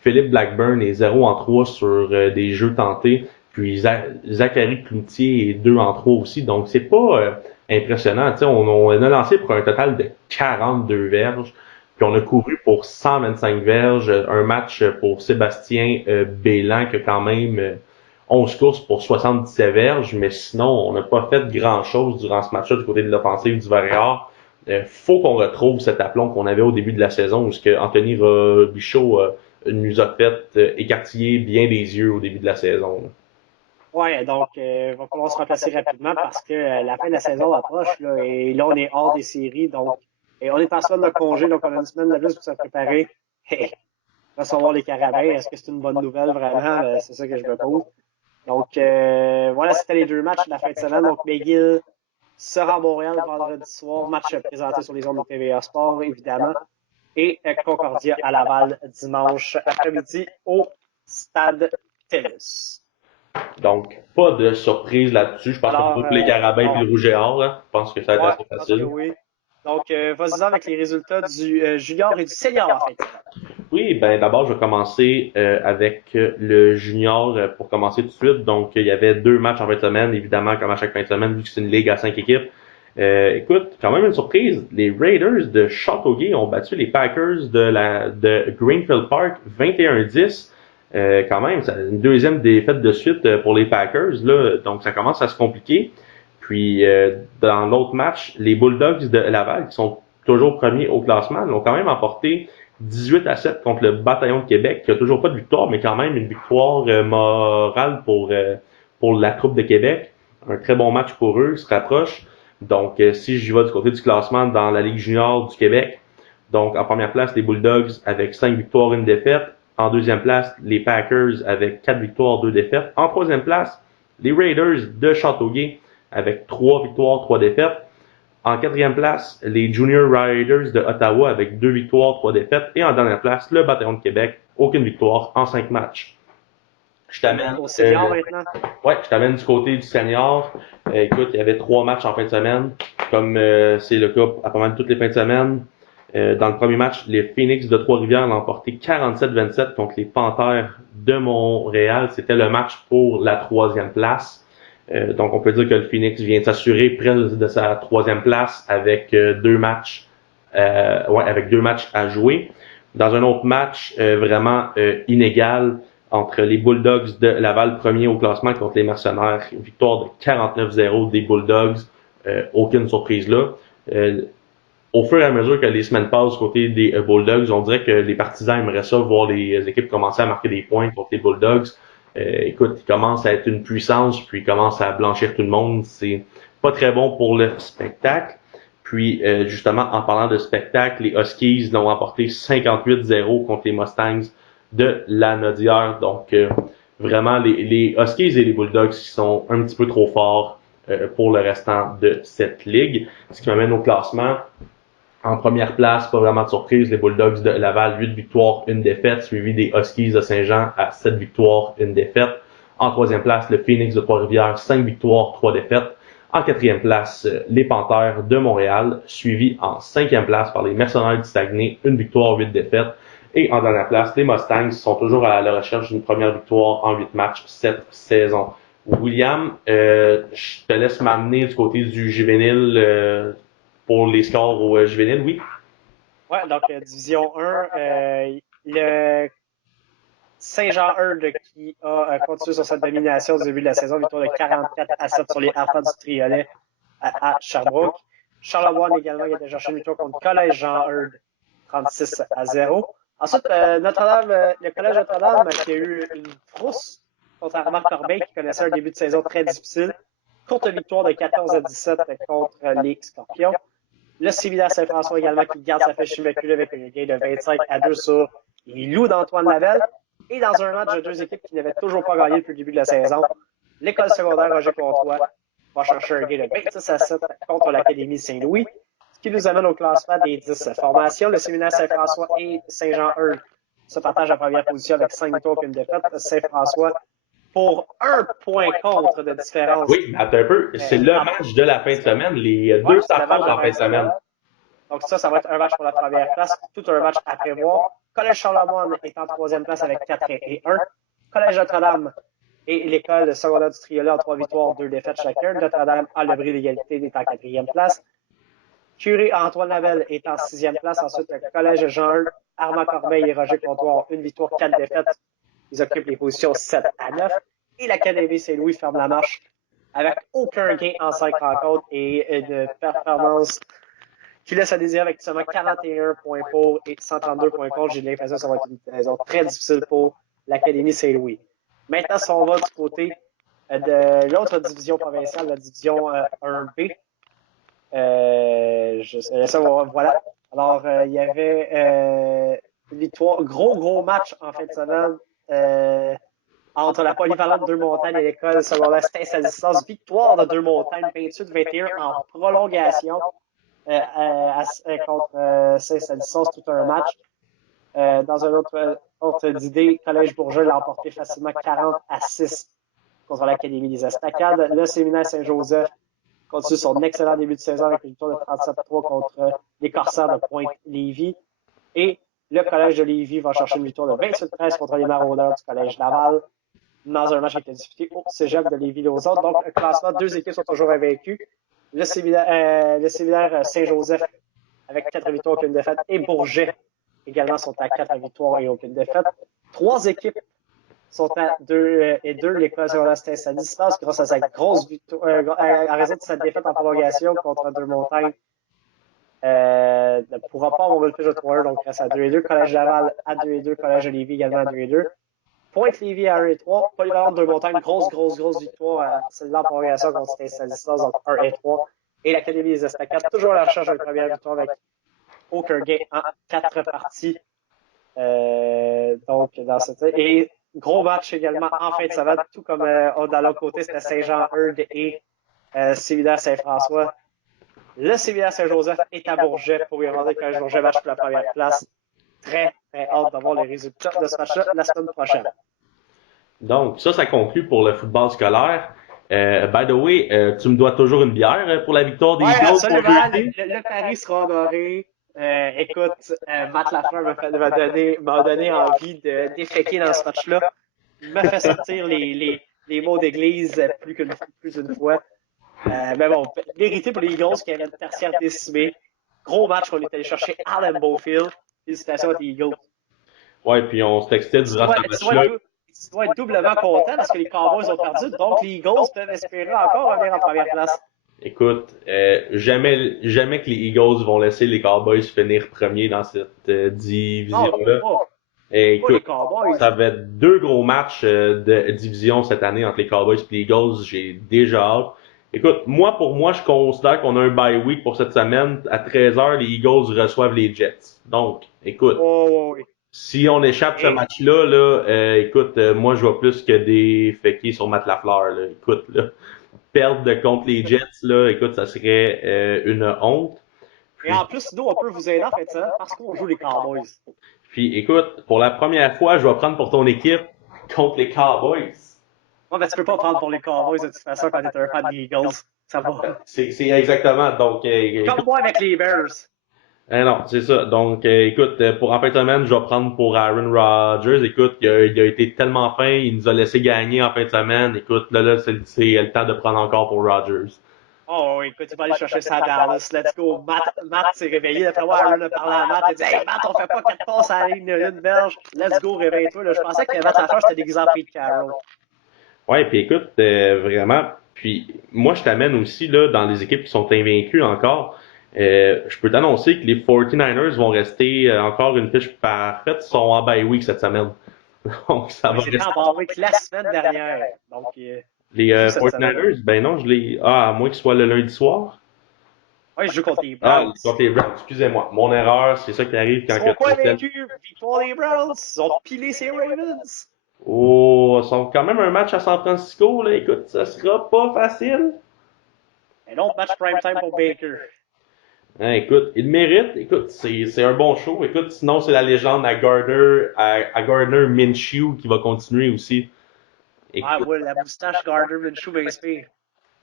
Philippe Blackburn est 0 en 3 sur des jeux tentés. Puis Zachary Cloutier est 2 en 3 aussi. Donc c'est pas impressionnant. Tu sais, on a lancé pour un total de 42 verges. Puis on a couru pour 125 verges. Un match pour Sébastien Bélan qui a quand même 11 courses pour 77 verges. Mais sinon, on n'a pas fait grand-chose durant ce match-là du côté de l'offensive du Variard. Faut qu'on retrouve cet aplomb qu'on avait au début de la saison où ce que Anthony Robichaud nous a fait écartiller bien des yeux au début de la saison. Là. Ouais, donc il va falloir se remplacer rapidement parce que la fin de la saison approche là, et là on est hors des séries, donc et on est en semaine de congé, donc on a une semaine de plus pour se préparer. Hey, recevoir les Carabins, est-ce que c'est une bonne nouvelle vraiment? C'est ça que je me pose. Donc voilà, c'était les deux matchs de la fin de semaine. Donc McGill sera à Montréal vendredi soir, match présenté sur les ondes de TVA Sport évidemment, et Concordia à Laval dimanche après-midi au Stade TELUS. Donc, pas de surprise là-dessus. Je pense qu'on peut les Carabins et le Rouge et Or. Là. Je pense que ça va être assez facile. Oui. Donc, vas-y avec les résultats du junior et du senior en fait. Oui, ben d'abord, je vais commencer avec le junior pour commencer tout de suite. Donc, il y avait 2 matchs en fin de semaine, évidemment, comme à chaque fin de semaine, vu que c'est une ligue à 5 équipes. Écoute, quand même une surprise. Les Raiders de Châteauguay ont battu les Packers de Greenfield Park 21-10. Quand même, c'est une deuxième défaite de suite pour les Packers, là, donc ça commence à se compliquer. Puis dans l'autre match, les Bulldogs de Laval, qui sont toujours premiers au classement, ont quand même emporté 18-7 contre le Bataillon de Québec, qui a toujours pas de victoire, mais quand même une victoire morale pour la troupe de Québec. Un très bon match pour eux, ils se rapprochent. Donc si j'y vais du côté du classement dans la Ligue junior du Québec, donc en première place, les Bulldogs avec 5 victoires, 1 défaite. En deuxième place, les Packers avec 4 victoires, 2 défaites. En troisième place, les Raiders de Châteauguay avec 3 victoires, 3 défaites. En quatrième place, les Junior Riders de Ottawa avec 2 victoires, 3 défaites. Et en dernière place, le Bataillon de Québec, aucune victoire en 5 matchs. Je t'amène au senior maintenant. Ouais, je t'amène du côté du senior. Écoute, il y avait 3 matchs en fin de semaine, comme c'est le cas à pas mal toutes les fins de semaine. Dans le premier match, les Phoenix de Trois-Rivières l'ont emporté 47-27 contre les Panthères de Montréal. C'était le match pour la 3e place. Donc, on peut dire que le Phoenix vient de s'assurer près de sa 3e place avec 2 matchs, avec 2 matchs à jouer. Dans un autre match vraiment inégal entre les Bulldogs de Laval, premier au classement contre les Mercenaires, victoire de 49-0 des Bulldogs. Aucune surprise là. Au fur et à mesure que les semaines passent côté des Bulldogs, on dirait que les partisans aimeraient ça voir les équipes commencer à marquer des points contre les Bulldogs. Écoute, ils commencent à être une puissance, puis ils commencent à blanchir tout le monde. C'est pas très bon pour le spectacle. Puis, justement, en parlant de spectacle, les Huskies l'ont emporté 58-0 contre les Mustangs de la Nodière. Donc, vraiment, les Huskies et les Bulldogs qui sont un petit peu trop forts pour le restant de cette ligue. Ce qui m'amène au classement. En première place, pas vraiment de surprise, les Bulldogs de Laval, 8 victoires, 1 défaite, suivi des Huskies de Saint-Jean à 7 victoires, 1 défaite. En troisième place, le Phoenix de Trois-Rivières, 5 victoires, 3 défaites. En quatrième place, les Panthères de Montréal, suivi en cinquième place par les Mercenaires du Saguenay, 1 victoire, 8 défaites. Et en dernière place, les Mustangs sont toujours à la recherche d'une première victoire en 8 matchs cette saison. William, je te laisse m'amener du côté du juvénile pour les scores au juvénile, oui. Ouais, donc Division 1, le Saint-Jean-Eudes qui a continué sur sa domination du début de la saison, victoire de 44-7 sur les Harpans du Triolet à Sherbrooke. Charlevoix également, il a déjà cherché une victoire contre Collège Jean-Eudes, 36-0. Ensuite, Notre-Dame, le Collège Notre-Dame qui a eu une frousse contre Armand Corbeil qui connaissait un début de saison très difficile. Courte victoire de 14-17 contre les Scorpions. Le Séminaire Saint-François également qui garde sa fiche immaculée avec un gain de 25-2 sur les Loups d'Antoine Lavelle. Et dans un match de 2 équipes qui n'avaient toujours pas gagné depuis le début de la saison, l'école secondaire Roger Comtois va chercher un gain de 26-7 contre l'Académie Saint-Louis, ce qui nous amène au classement des 10 formations. Le Séminaire Saint-François et Saint-Jean-Eudes se partagent la première position avec 5 victoires et 1 défaite. Saint-François pour 1 point contre de différence. Oui, attends un peu. C'est le match de la fin de semaine. Les deux s'affrontent en fin de semaine. Donc ça va être un match pour la première place. Tout un match à prévoir. Collège Charlemagne est en troisième place avec 4-1. Collège Notre-Dame et l'école secondaire du Triolet en 3 victoires, 2 défaites chacun. Notre-Dame a le bris d'égalité, est en quatrième place. Curé Antoine Labelle est en sixième place. Ensuite, le Collège Jean-Eudes, Armand Corbeil et Roger Comtoir, 1 victoire, 4 défaites. Ils occupent les positions 7 à 9. Et l'Académie Saint-Louis ferme la marche avec aucun gain en 5 rencontres et une performance qui laisse à désirer avec seulement 41 points pour et 132 points contre. J'ai l'impression que ça va être une saison très difficile pour l'Académie Saint-Louis. Maintenant, si on va du côté de l'autre division provinciale, la division 1B, voilà. Alors, il y avait une victoire, gros match en fin de semaine entre la polyvalente Deux-Montagnes et l'école secondaire Saint-Salistas. Victoire de Deux-Montagnes, 28-21 en prolongation contre Saint-Salistas, tout un match. Dans un autre d'idée, Collège Bourget l'a emporté facilement 40-6 contre l'Académie des Estacades. Le Séminaire Saint-Joseph continue son excellent début de saison avec une victoire de 37-3 contre les Corsaires de Pointe-Lévis. Et le Collège de Lévis va chercher une victoire de 28-13 contre les Maraudeurs du Collège Laval dans un match qui a été disputé au Cégep de Lévis-Lauzon. Donc, le classement, 2 équipes sont toujours invaincues. Le Séminaire Saint-Joseph avec 4 victoires et aucune défaite et Bourget également sont à 4 victoires et aucune défaite. 3 équipes sont à 2 et 2. L'école secondaire Saint-Salistas, grâce à sa grosse victoire, à raison de sa défaite en prolongation contre Deux-Montagnes, ne pourra pas avoir le plus de 3-1, donc reste à 2 et 2. Collège Laval à 2 et 2. Collège de Lévis également à 2 et 2. Pointe-Lévis à 1 et 3. Polyvalente Deux-Montagnes, grosse victoire, celle-là en prolongation contre Saint-Salistas, donc 1 et 3. Et l'Académie des Estacades, toujours à la recherche d'une première victoire avec aucun gain en 4 parties. Donc, dans cette... Et gros match également en fin de semaine, tout comme dans l'autre côté, c'était Saint-Jean-Eudes et Séminaire Saint-François. Le Séminaire Saint-Joseph est à Bourget pour y demander que le Bourget match pour la première place. Très hâte d'avoir les résultats de ce match-là la semaine prochaine. Donc, ça conclut pour le football scolaire. By the way, tu me dois toujours une bière pour la victoire des Eagles. Absolument. Le pari sera honoré. Écoute, Matt Lafleur m'a donné envie de déféquer dans ce match-là. Il m'a fait sortir les mots d'église plus d'une fois. Mais bon, vérité pour les Eagles qui avaient une tertiaire décimée. Gros match qu'on est allé chercher à Lambeau Field. Félicitations à tes Eagles. Ouais, puis on se textait durant ce match-là. Tu dois être doublement content parce que les Cowboys ont perdu, donc les Eagles peuvent espérer encore revenir en première place. Écoute, jamais que les Eagles vont laisser les Cowboys finir premier dans cette division-là. Et écoute, ça va être 2 gros matchs de division cette année entre les Cowboys et les Eagles. J'ai déjà hâte. Écoute, pour moi, je considère qu'on a un bye week pour cette semaine. À 13h, les Eagles reçoivent les Jets. Donc, écoute, si on échappe ce match-là, écoute, moi, je vois plus que des féqués sur Matt Lafleur. Là. Écoute, là, perdre contre les Jets, là, écoute, ça serait une honte. Et en plus, nous, on peut vous aider en fait ça, parce qu'on joue les Cowboys. Puis, écoute, pour la première fois, je vais prendre pour ton équipe contre les Cowboys. Ouais, mais tu peux pas prendre pour les Cowboys de toute façon quand t'es un fan des Eagles. Ça va. C'est exactement. Donc, comme moi avec les Bears. Non, c'est ça. Donc, écoute, pour en fin de semaine, je vais prendre pour Aaron Rodgers. Écoute, il a été tellement fin, il nous a laissé gagner en fin de semaine. Écoute, là, c'est le temps de prendre encore pour Rodgers. Oh, écoute, il va aller chercher ça à Dallas. Let's go. Matt s'est réveillé. D'après moi, Aaron a parlé à Matt. Il a dit, hey, Matt, on fait pas 4 passes à la ligne de une verge. Let's go, réveille-toi. Là, je pensais que Matt Lafleur, c'était l'exemple de Carroll. Ouais, puis écoute, vraiment. Puis, moi, je t'amène aussi, là, dans les équipes qui sont invaincues encore. Je peux t'annoncer que les 49ers vont rester encore une fiche parfaite. Ils sont en bye week cette semaine. Donc, ça va rester. en bye week la semaine dernière. Donc, les 49ers, ben non, à moins qu'ils soient le lundi soir. Oui, je joue contre les Browns. Contre les Browns, excusez-moi. Mon erreur, c'est ça qui arrive quand... Ils sont quoi vaincus? Victoire des Browns. Ils ont pilé ces Ravens. Oh, ils sont quand même un match à San Francisco, là. Écoute, ça sera pas facile. Un autre match prime time pour Baker. Hein, écoute, il mérite. Écoute, c'est un bon show. Écoute, sinon, c'est la légende à Gardner Minshew qui va continuer aussi. Écoute, ouais, la moustache Gardner Minshew m'inspire.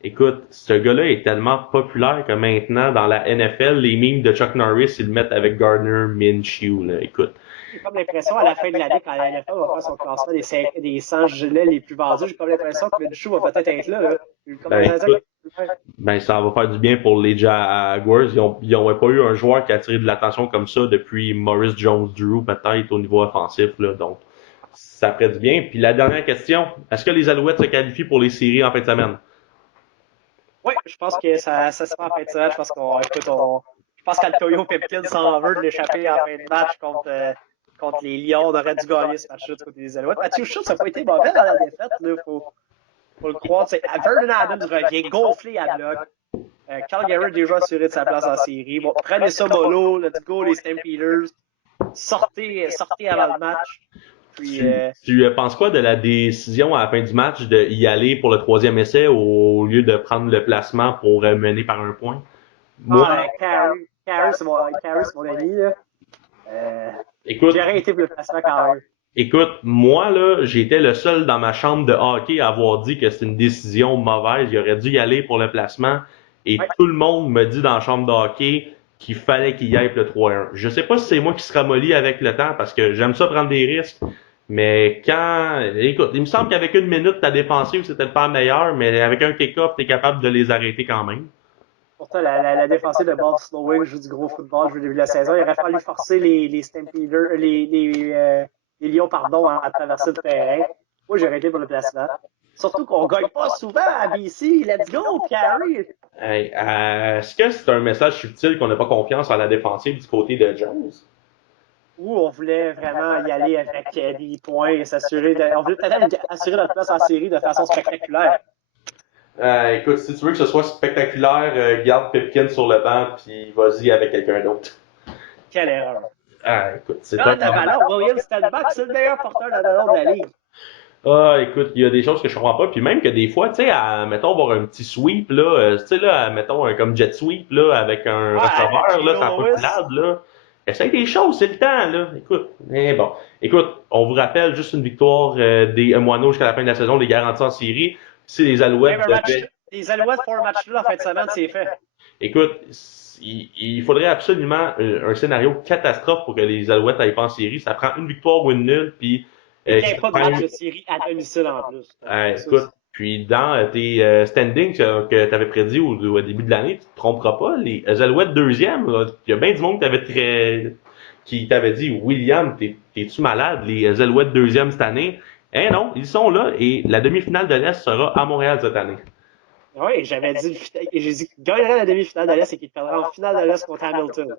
Écoute, ce gars-là est tellement populaire que maintenant, dans la NFL, les memes de Chuck Norris, ils le mettent avec Gardner Minshew, là. Écoute, J'ai comme l'impression, à la fin de l'année, quand la NFL va faire son classement des 100 gilets les plus vendus, j'ai comme l'impression que le show va peut-être être là. J'ai comme Ben, l'impression écoute, ben, ça va faire du bien pour les Jaguars. Ils ont pas eu un joueur qui a attiré de l'attention comme ça depuis Maurice Jones-Drew, peut-être, au niveau offensif, là. Donc, ça ferait du bien. Puis la dernière question, est-ce que les Alouettes se qualifient pour les séries en fin de semaine? oui, je pense que ça se fait en fin de semaine. Je pense qu'Antonio Pipkin s'en veut de l'échapper en fin de match contre les Lions. On aurait dû gagner ce match-là du côté des Alouettes. Mathieu Schultz n'a pas été mauvais dans la défaite, là. Faut le croire. Vernon Adams revient gonflé à bloc. Carl Garrett déjà assuré de sa place en série. Bon, prenez ça mollo, let's go les Stampeders. Sortez avant le match. Puis, Tu penses quoi de la décision à la fin du match de y aller pour le troisième essai au lieu de prendre le placement pour mener par un point? Moi, Carey, c'est mon ami, là. écoute, J'aurais été pour le placement quand même. écoute, moi là, j'étais le seul dans ma chambre de hockey à avoir dit que c'était une décision mauvaise. Il aurait dû y aller pour le placement. Et Ouais. tout le monde me dit dans la chambre de hockey qu'il fallait qu'il y aille pour le 3-1. Je sais pas si c'est moi qui se ramollit avec le temps parce que j'aime ça prendre des risques. Mais écoute, il me semble qu'avec une minute, ta défensive, c'était pas meilleur, mais avec un kick-off, t'es capable de les arrêter quand même. Pourtant, la défensive de Bob Snowing joue du gros football depuis le début de la saison. Il aurait fallu forcer les Stampeders, les Lions, pardon, à traverser le terrain. Moi, j'aurais été pour le placement. Surtout qu'on gagne pas souvent à BC. Let's go, Carey! Hey, est-ce que c'est un message subtil qu'on n'a pas confiance en la défensive du côté de Jones? Ou on voulait vraiment y aller avec des points et on voulait peut-être assurer notre place en série de façon spectaculaire. Écoute, si tu veux que ce soit spectaculaire, garde Pipkin sur le banc, puis vas-y avec quelqu'un d'autre. Quelle erreur. Écoute, c'est Ah, de ballon, William Stanback, c'est le meilleur porteur de ballon de la ligue. Écoute, il y a des choses que je comprends pas, puis même que des fois, tu sais, mettons, voir un petit sweep, là, tu sais, là, mettons, comme jet sweep, là, avec un receveur, là, ça pas de malade, là. Essaye des choses, c'est le temps, là. Écoute, mais bon. Écoute, on vous rappelle juste une victoire des Moineaux jusqu'à la fin de la saison, les garanties en série. Si les Alouettes les Alouettes pour un match là en fin de semaine, c'est fait. Écoute, il faudrait absolument un scénario catastrophe pour que les Alouettes aillent pas en série. Ça prend une victoire ou une nulle, puis il n'y a pas de match de série à domicile en plus. Écoute, puis dans tes standings que tu avais prédit au début de l'année, tu te tromperas pas, les Alouettes deuxième, il y a bien du monde qui t'avait dit William, t'es-tu malade, les Alouettes deuxième cette année? Eh non, ils sont là et la demi-finale de l'Est sera à Montréal cette année. Oui, j'ai dit qu'il gagnerait la demi-finale de l'Est et qu'il perdrait en finale de l'Est contre Hamilton.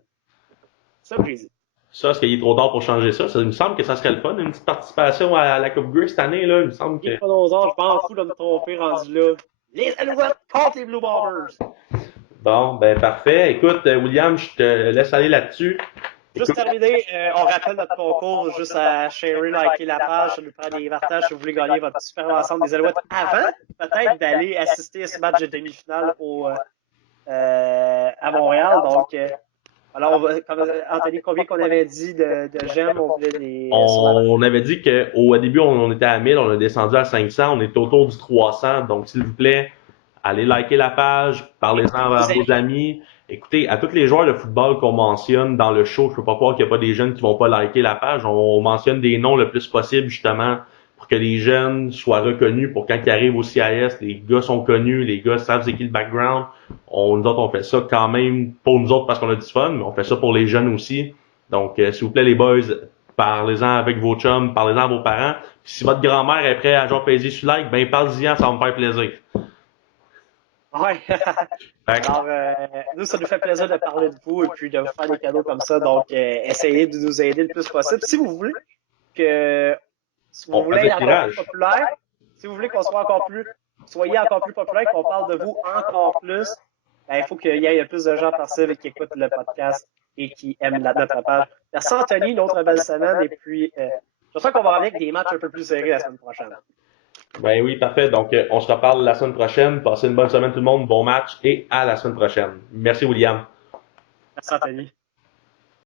Ça, j'ai dit. Ça, est-ce qu'il est trop tard pour changer ça? Ça il me semble que ça serait le fun, une petite participation à la Coupe Grey cette année, là. Il me semble que. Je m'en fous de me tromper rendu là. Les Alouettes contre les Blue Bombers. Bon, ben parfait. Écoute, William, je te laisse aller là-dessus. Juste terminé, on rappelle notre concours juste à share, liker la page, ça nous prend des partages si vous voulez gagner votre super ensemble des Alouettes avant peut-être d'aller assister à ce match de demi-finale à Montréal. Donc, alors, Anthony, combien qu'on avait dit de j'aime, on voulait les... On avait dit qu'au début, on était à 1000, on a descendu à 500, on est autour du 300. Donc, s'il vous plaît, allez liker la page, parlez-en à vos amis. Écoutez, à tous les joueurs de football qu'on mentionne dans le show, je peux pas croire qu'il n'y a pas des jeunes qui vont pas liker la page. On mentionne des noms le plus possible, justement, pour que les jeunes soient reconnus, pour quand ils arrivent au CIS, les gars sont connus, les gars savent c'est qui le background. Nous autres, on fait ça quand même pour nous autres parce qu'on a du fun, mais on fait ça pour les jeunes aussi. Donc, s'il vous plaît, les boys, parlez-en avec vos chums, parlez-en à vos parents. Puis si votre grand-mère est prête à genre peser sur like, ben parlez-en, ça va me faire plaisir. Ouais. Alors, nous, ça nous fait plaisir de parler de vous et puis de vous faire des cadeaux comme ça. Donc, essayez de nous aider le plus possible. Si vous voulez être encore plus populaire, si vous voulez qu'on soit soyez encore plus populaire, qu'on parle de vous encore plus, ben, il faut qu'il y ait plus de gens possible qui écoutent le podcast et qui aiment notre page. Merci Anthony, une autre belle semaine. Et puis, je sens qu'on va revenir avec des matchs un peu plus serrés la semaine prochaine. Ben oui, parfait. Donc, on se reparle la semaine prochaine. Passez une bonne semaine tout le monde, bon match et à la semaine prochaine. Merci William. Merci Anthony.